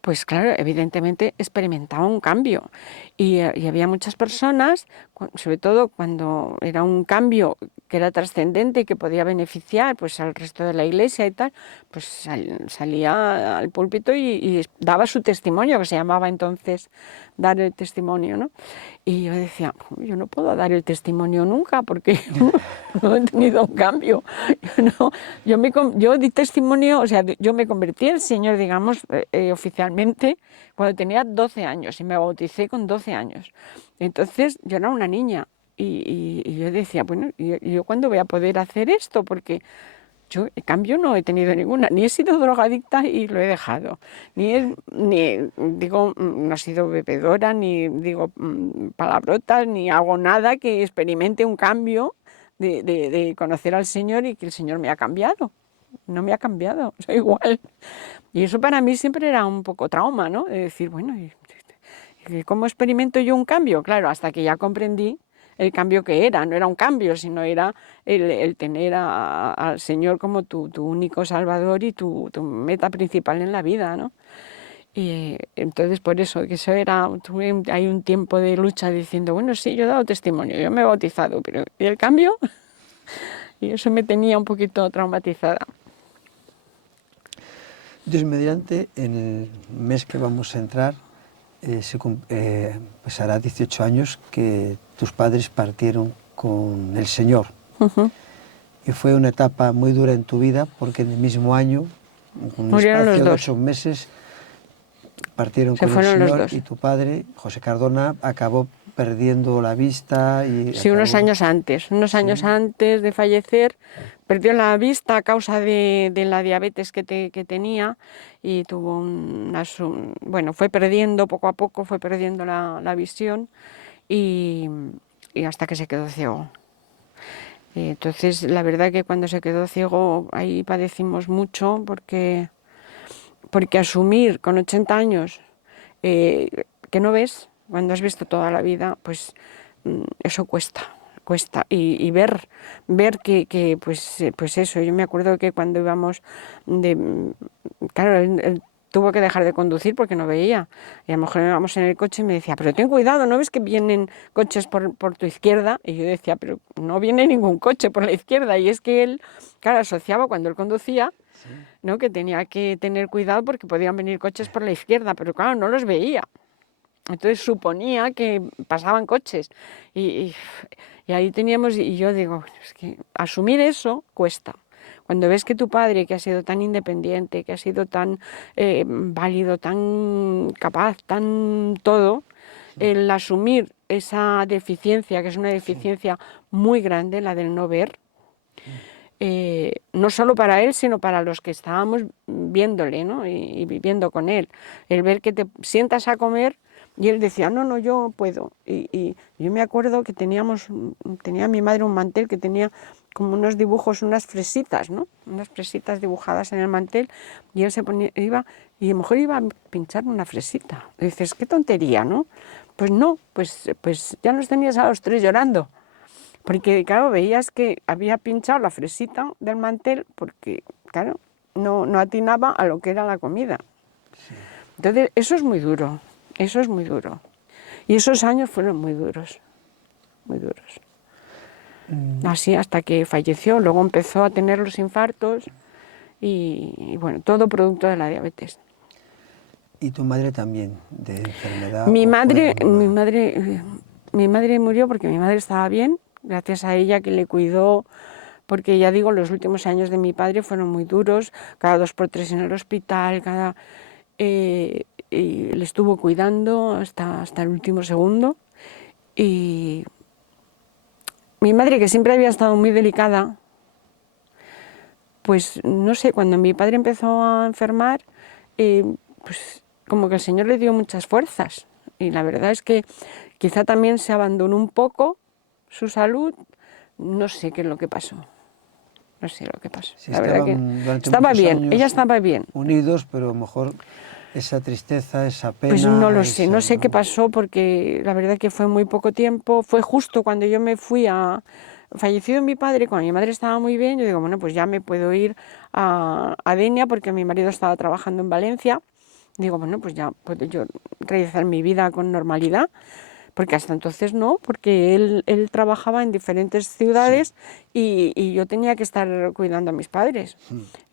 pues claro, evidentemente experimentaba un cambio y había muchas personas, sobre todo cuando era un cambio que era trascendente y que podía beneficiar pues al resto de la iglesia y tal, pues salía al púlpito y daba su testimonio, que se llamaba entonces dar el testimonio, ¿no? Y yo decía, yo no puedo dar el testimonio nunca porque no he tenido un cambio. Yo di testimonio, o sea, yo me convertí en Señor, digamos, oficialmente cuando tenía 12 años y me bauticé con 12 años. Entonces yo era una niña y yo decía, bueno, ¿yo cuándo voy a poder hacer esto? Porque yo, en cambio, no he tenido ninguna, ni he sido drogadicta y lo he dejado, digo, no he sido bebedora, ni digo palabrotas, ni hago nada que experimente un cambio de conocer al Señor y que el Señor me ha cambiado. No me ha cambiado, soy igual. Y eso para mí siempre era un poco trauma, ¿no? De decir, bueno, ¿cómo experimento yo un cambio? Claro, hasta que ya comprendí el cambio que era. No era un cambio, sino era el tener al Señor como tu único Salvador y tu meta principal en la vida, ¿no? Y entonces por eso, que eso era, tuve ahí un tiempo de lucha diciendo, bueno, sí, yo he dado testimonio, yo me he bautizado, pero ¿y el cambio? Y eso me tenía un poquito traumatizada. Dios mediante, en el mes que vamos a entrar, pues hará 18 años que tus padres partieron con el Señor. Y fue una etapa muy dura en tu vida, porque en el mismo año, en un Murieron los espacio de dos. 8 meses, partieron Se con el fueron los Señor dos. y tu padre, José Cardona, acabó perdiendo la vista y Sí, acabó... unos años antes de fallecer, perdió la vista a causa de la diabetes que tenía y tuvo bueno, fue perdiendo poco a poco, fue perdiendo la visión y hasta que se quedó ciego. Entonces, la verdad que cuando se quedó ciego ahí padecimos mucho porque asumir con 80 años que no ves, cuando has visto toda la vida, pues eso cuesta. Y ver que pues eso, yo me acuerdo que cuando íbamos claro, él tuvo que dejar de conducir porque no veía, y a lo mejor íbamos en el coche y me decía, pero ten cuidado, ¿no ves que vienen coches por tu izquierda? Y yo decía, pero no viene ningún coche por la izquierda, y es que él, claro, asociaba cuando él conducía, ¿no?, que tenía que tener cuidado porque podían venir coches por la izquierda, pero claro, no los veía. Entonces suponía que pasaban coches y ahí teníamos, y yo digo, es que asumir eso cuesta. Cuando ves que tu padre, que ha sido tan independiente, que ha sido tan válido, tan capaz, tan todo, el asumir esa deficiencia, que es una deficiencia muy grande, la del no ver, no solo para él, sino para los que estábamos viéndole, ¿no?, y viviendo con él. El ver que te sientas a comer y él decía, no, yo puedo. Y yo me acuerdo que tenía mi madre un mantel que tenía como unos dibujos, unas fresitas, ¿no?, unas fresitas dibujadas en el mantel, y él iba, y a lo mejor iba a pinchar una fresita. Y dices, qué tontería, ¿no? Pues no, pues ya nos tenías a los tres llorando. Porque, claro, veías que había pinchado la fresita del mantel porque, claro, no atinaba a lo que era la comida. Sí. Entonces, eso es muy duro, eso es muy duro. Y esos años fueron muy duros, muy duros. Así hasta que falleció, luego empezó a tener los infartos y bueno, todo producto de la diabetes. ¿Y tu madre también, de enfermedad? Mi ¿O fue madre murió porque mi madre estaba bien, gracias a ella que le cuidó, porque ya digo, los últimos años de mi padre fueron muy duros, cada 2 por 3 en el hospital, y le estuvo cuidando hasta el último segundo. Y mi madre, que siempre había estado muy delicada, pues no sé, cuando mi padre empezó a enfermar, pues como que el Señor le dio muchas fuerzas. Y la verdad es que quizá también se abandonó un poco su salud, no sé qué es lo que pasó. No sé lo que pasó. Si La verdad que estaban durante estaba muchos bien, ella años estaba bien. unidos, pero a lo mejor esa tristeza, esa Pues no pena, lo sé, no sé qué ¿no? pasó porque la verdad que fue muy poco tiempo. Fue justo cuando yo me fui fallecido mi padre, cuando mi madre estaba muy bien, yo digo, bueno, pues ya me puedo ir a Denia porque mi marido estaba trabajando en Valencia. Digo, bueno, pues ya puedo yo realizar mi vida con normalidad, porque hasta entonces no, porque él trabajaba en diferentes ciudades y yo tenía que estar cuidando a mis padres.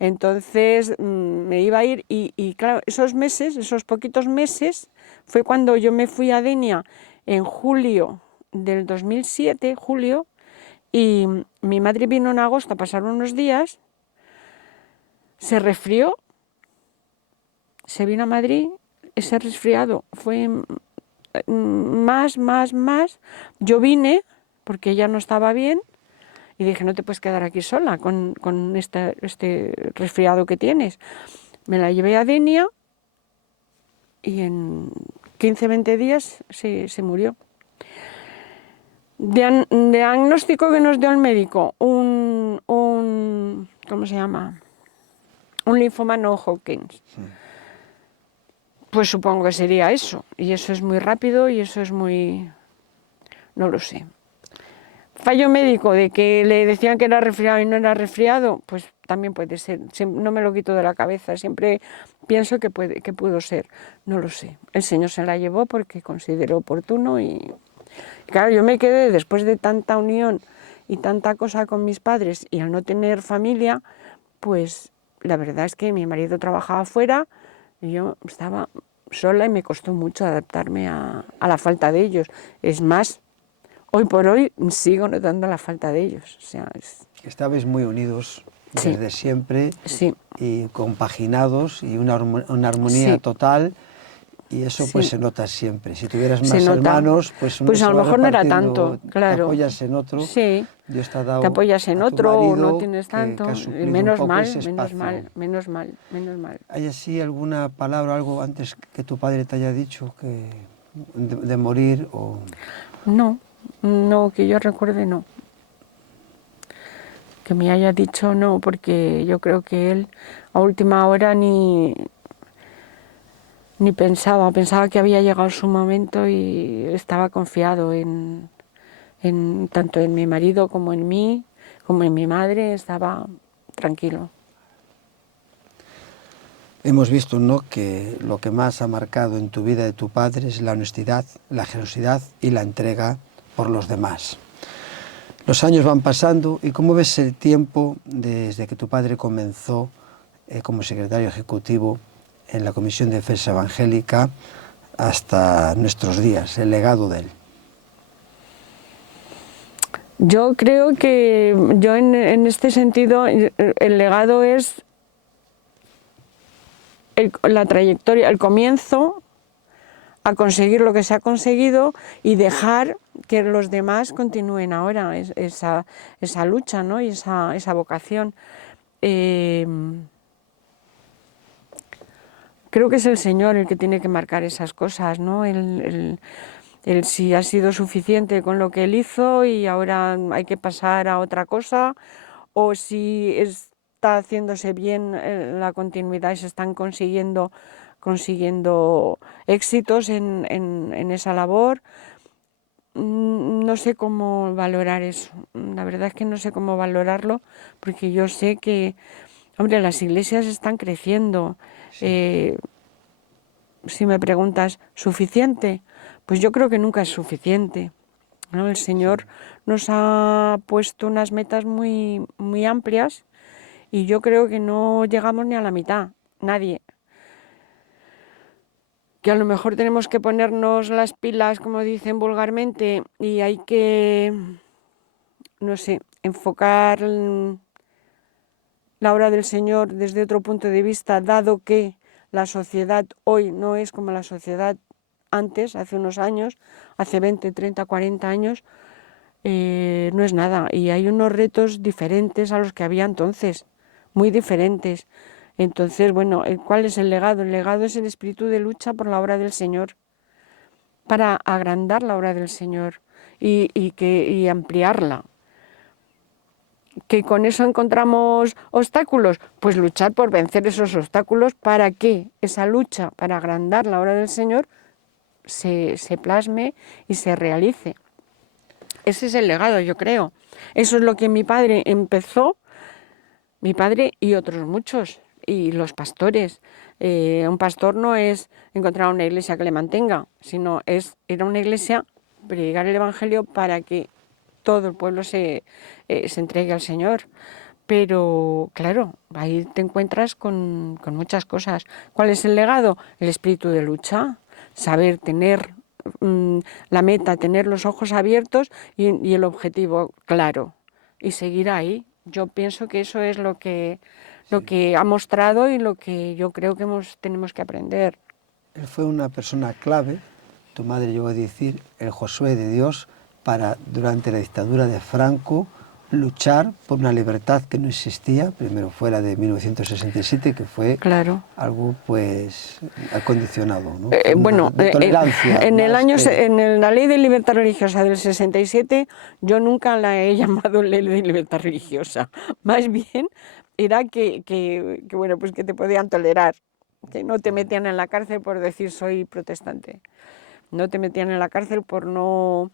Entonces me iba a ir y claro, esos poquitos meses, fue cuando yo me fui a Denia en julio del 2007, y mi madre vino en agosto a pasar unos días, se resfrió, se vino a Madrid, ese resfriado fue más. Yo vine porque ella no estaba bien y dije, no te puedes quedar aquí sola con este resfriado que tienes. Me la llevé a Denia y en 15-20 días se murió. Diagnóstico que nos dio el médico, ¿cómo se llama? Un linfoma no Hodgkin. Pues supongo que sería eso, y eso es muy rápido y eso es muy... no lo sé. fallo médico de que le decían que era resfriado y no era resfriado, pues también puede ser. No me lo quito de la cabeza, siempre pienso que pudo ser. No lo sé. El Señor se la llevó porque consideró oportuno y claro, yo me quedé después de tanta unión y tanta cosa con mis padres y al no tener familia, pues la verdad es que mi marido trabajaba fuera y yo estaba sola y me costó mucho adaptarme a la falta de ellos. Es más, hoy por hoy sigo notando la falta de ellos. O sea, Estabais muy unidos desde siempre sí, y compaginados y una armonía sí, total. Y eso pues sí, se nota siempre. Si tuvieras se más nota. hermanos, pues uno Pues se a lo va mejor no era repartiendo, tanto, claro. te apoyas en otro. Sí, Dios te ha te dado apoyas en a tu otro o no marido tienes que tanto. ha Y suplido un menos poco mal, ese menos espacio. mal, menos mal, menos mal. ¿Hay así alguna palabra, algo antes que tu padre te haya dicho que de morir o...? No, no, que yo recuerde no. Que me haya dicho no, porque yo creo que él a última hora ni pensaba que había llegado su momento y estaba confiado en tanto en mi marido como en mí, como en mi madre, estaba tranquilo. Hemos visto, ¿no?, que lo que más ha marcado en tu vida de tu padre es la honestidad, la generosidad y la entrega por los demás. Los años van pasando y ¿cómo ves el tiempo desde que tu padre comenzó como secretario ejecutivo en la Comisión de Defensa Evangélica hasta nuestros días, el legado de él? Yo creo que yo en este sentido el legado es la trayectoria, el comienzo a conseguir lo que se ha conseguido y dejar que los demás continúen ahora esa lucha, ¿no?, y esa vocación. Creo que es el Señor el que tiene que marcar esas cosas, ¿no? El si ha sido suficiente con lo que Él hizo y ahora hay que pasar a otra cosa, o si está haciéndose bien la continuidad y se están consiguiendo éxitos en esa labor. No sé cómo valorar eso. La verdad es que no sé cómo valorarlo, porque yo sé que, hombre, las iglesias están creciendo. Sí. Si me preguntas, ¿suficiente? Pues yo creo que nunca es suficiente, ¿no? El Señor nos ha puesto unas metas muy, muy amplias y yo creo que no llegamos ni a la mitad, nadie. Que a lo mejor tenemos que ponernos las pilas, como dicen vulgarmente, y hay que, no sé, enfocar la obra del Señor desde otro punto de vista, dado que la sociedad hoy no es como la sociedad antes, hace unos años, hace 20, 30, 40 años, no es nada. Y hay unos retos diferentes a los que había entonces, muy diferentes. Entonces, bueno, ¿cuál es el legado? El legado es el espíritu de lucha por la obra del Señor, para agrandar la obra del Señor y ampliarla. ¿Que con eso encontramos obstáculos? Pues luchar por vencer esos obstáculos para que esa lucha para agrandar la obra del Señor se plasme y se realice. Ese es el legado, yo creo. Eso es lo que mi padre empezó, mi padre y otros muchos, y los pastores. Un pastor no es encontrar una iglesia que le mantenga, sino es ir a una iglesia, predicar el Evangelio para que todo el pueblo se entregue al Señor. Pero claro, ahí te encuentras con muchas cosas. ¿Cuál es el legado? El espíritu de lucha, saber tener la meta, tener los ojos abiertos y el objetivo claro y seguir ahí. Yo pienso que eso es lo que ha mostrado y lo que yo creo que tenemos que aprender. Él fue una persona clave, tu madre llegó a decir, el Josué de Dios, para durante la dictadura de Franco luchar por una libertad que no existía. Primero fue la de 1967, que fue claro. algo pues acondicionado, ¿no? Bueno, de tolerancia. en la ley de libertad religiosa del 67 yo nunca la he llamado ley de libertad religiosa. Más bien era que bueno, pues que te podían tolerar, que no te metían en la cárcel por decir soy protestante. No te metían en la cárcel por no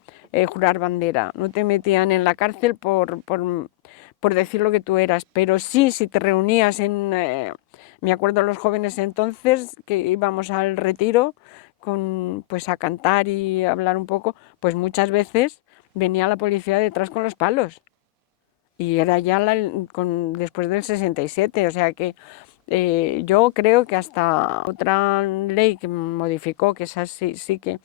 jurar bandera, no te metían en la cárcel por decir lo que tú eras, pero sí, si te reunías me acuerdo los jóvenes entonces que íbamos al retiro pues a cantar y hablar un poco, pues muchas veces venía la policía detrás con los palos. Y era ya después del 67, o sea que yo creo que hasta otra ley que modificó, que esa sí que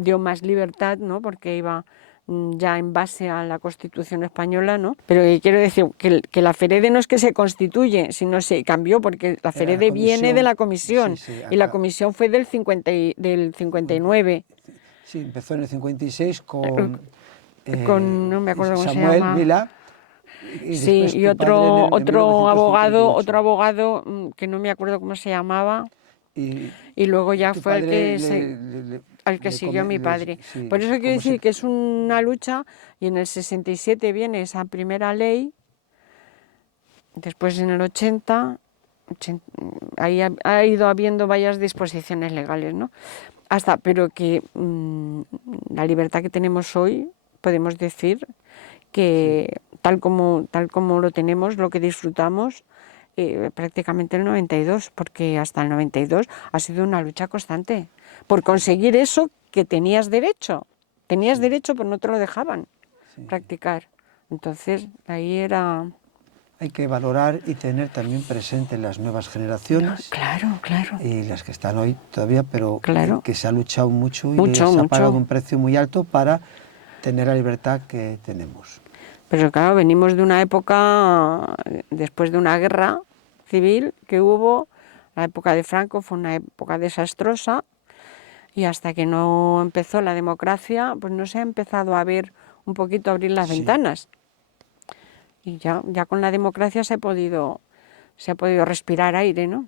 dio más libertad, ¿no? Porque iba ya en base a la Constitución española, ¿no? Pero quiero decir que la FEREDE no es que se constituye, sino se cambió, porque la FEREDE viene de la comisión, sí, y la comisión fue del 59. Sí, empezó en el 56 con No me acuerdo cómo se Samuel llama. Vila. Sí, y tu padre en otro abogado 1958. que no me acuerdo cómo se llamaba, Y y luego ya tu fue padre al que siguió mi padre. Por eso quiero ¿cómo decir que es una lucha, y en el 67 viene esa primera ley, después en el 80 ahí ha ido habiendo varias disposiciones legales, ¿no? Pero que la libertad que tenemos hoy, podemos decir que tal como lo tenemos, lo que disfrutamos, prácticamente el 92, porque hasta el 92 ha sido una lucha constante por conseguir eso que tenías derecho. Tenías derecho, pero no te lo dejaban practicar. Entonces, ahí era... Hay que valorar y tener también presente las nuevas generaciones. Claro, claro. Y las que están hoy todavía, pero Claro. que se ha luchado mucho y Mucho, se ha mucho. pagado un precio muy alto para tener la libertad que tenemos. Pero claro, venimos de una época, después de una guerra civil que hubo, la época de Franco fue una época desastrosa, y hasta que no empezó la democracia, pues no se ha empezado a ver un poquito, abrir las ventanas. Y ya con la democracia se ha podido respirar aire, ¿no?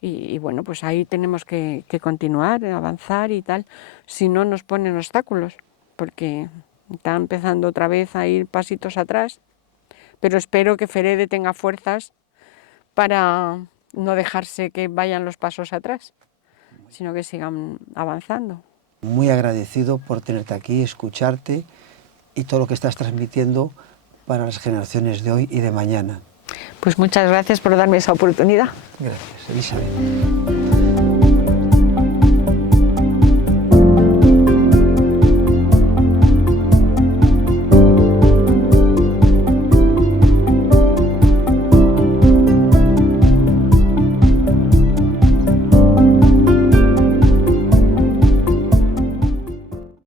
Y bueno, pues ahí tenemos que continuar, avanzar y tal, si no nos ponen obstáculos, porque está empezando otra vez a ir pasitos atrás, pero espero que FEREDE tenga fuerzas para no dejarse que vayan los pasos atrás, sino que sigan avanzando. Muy agradecido por tenerte aquí, escucharte y todo lo que estás transmitiendo para las generaciones de hoy y de mañana. Pues muchas gracias por darme esa oportunidad. Gracias, Elizabeth.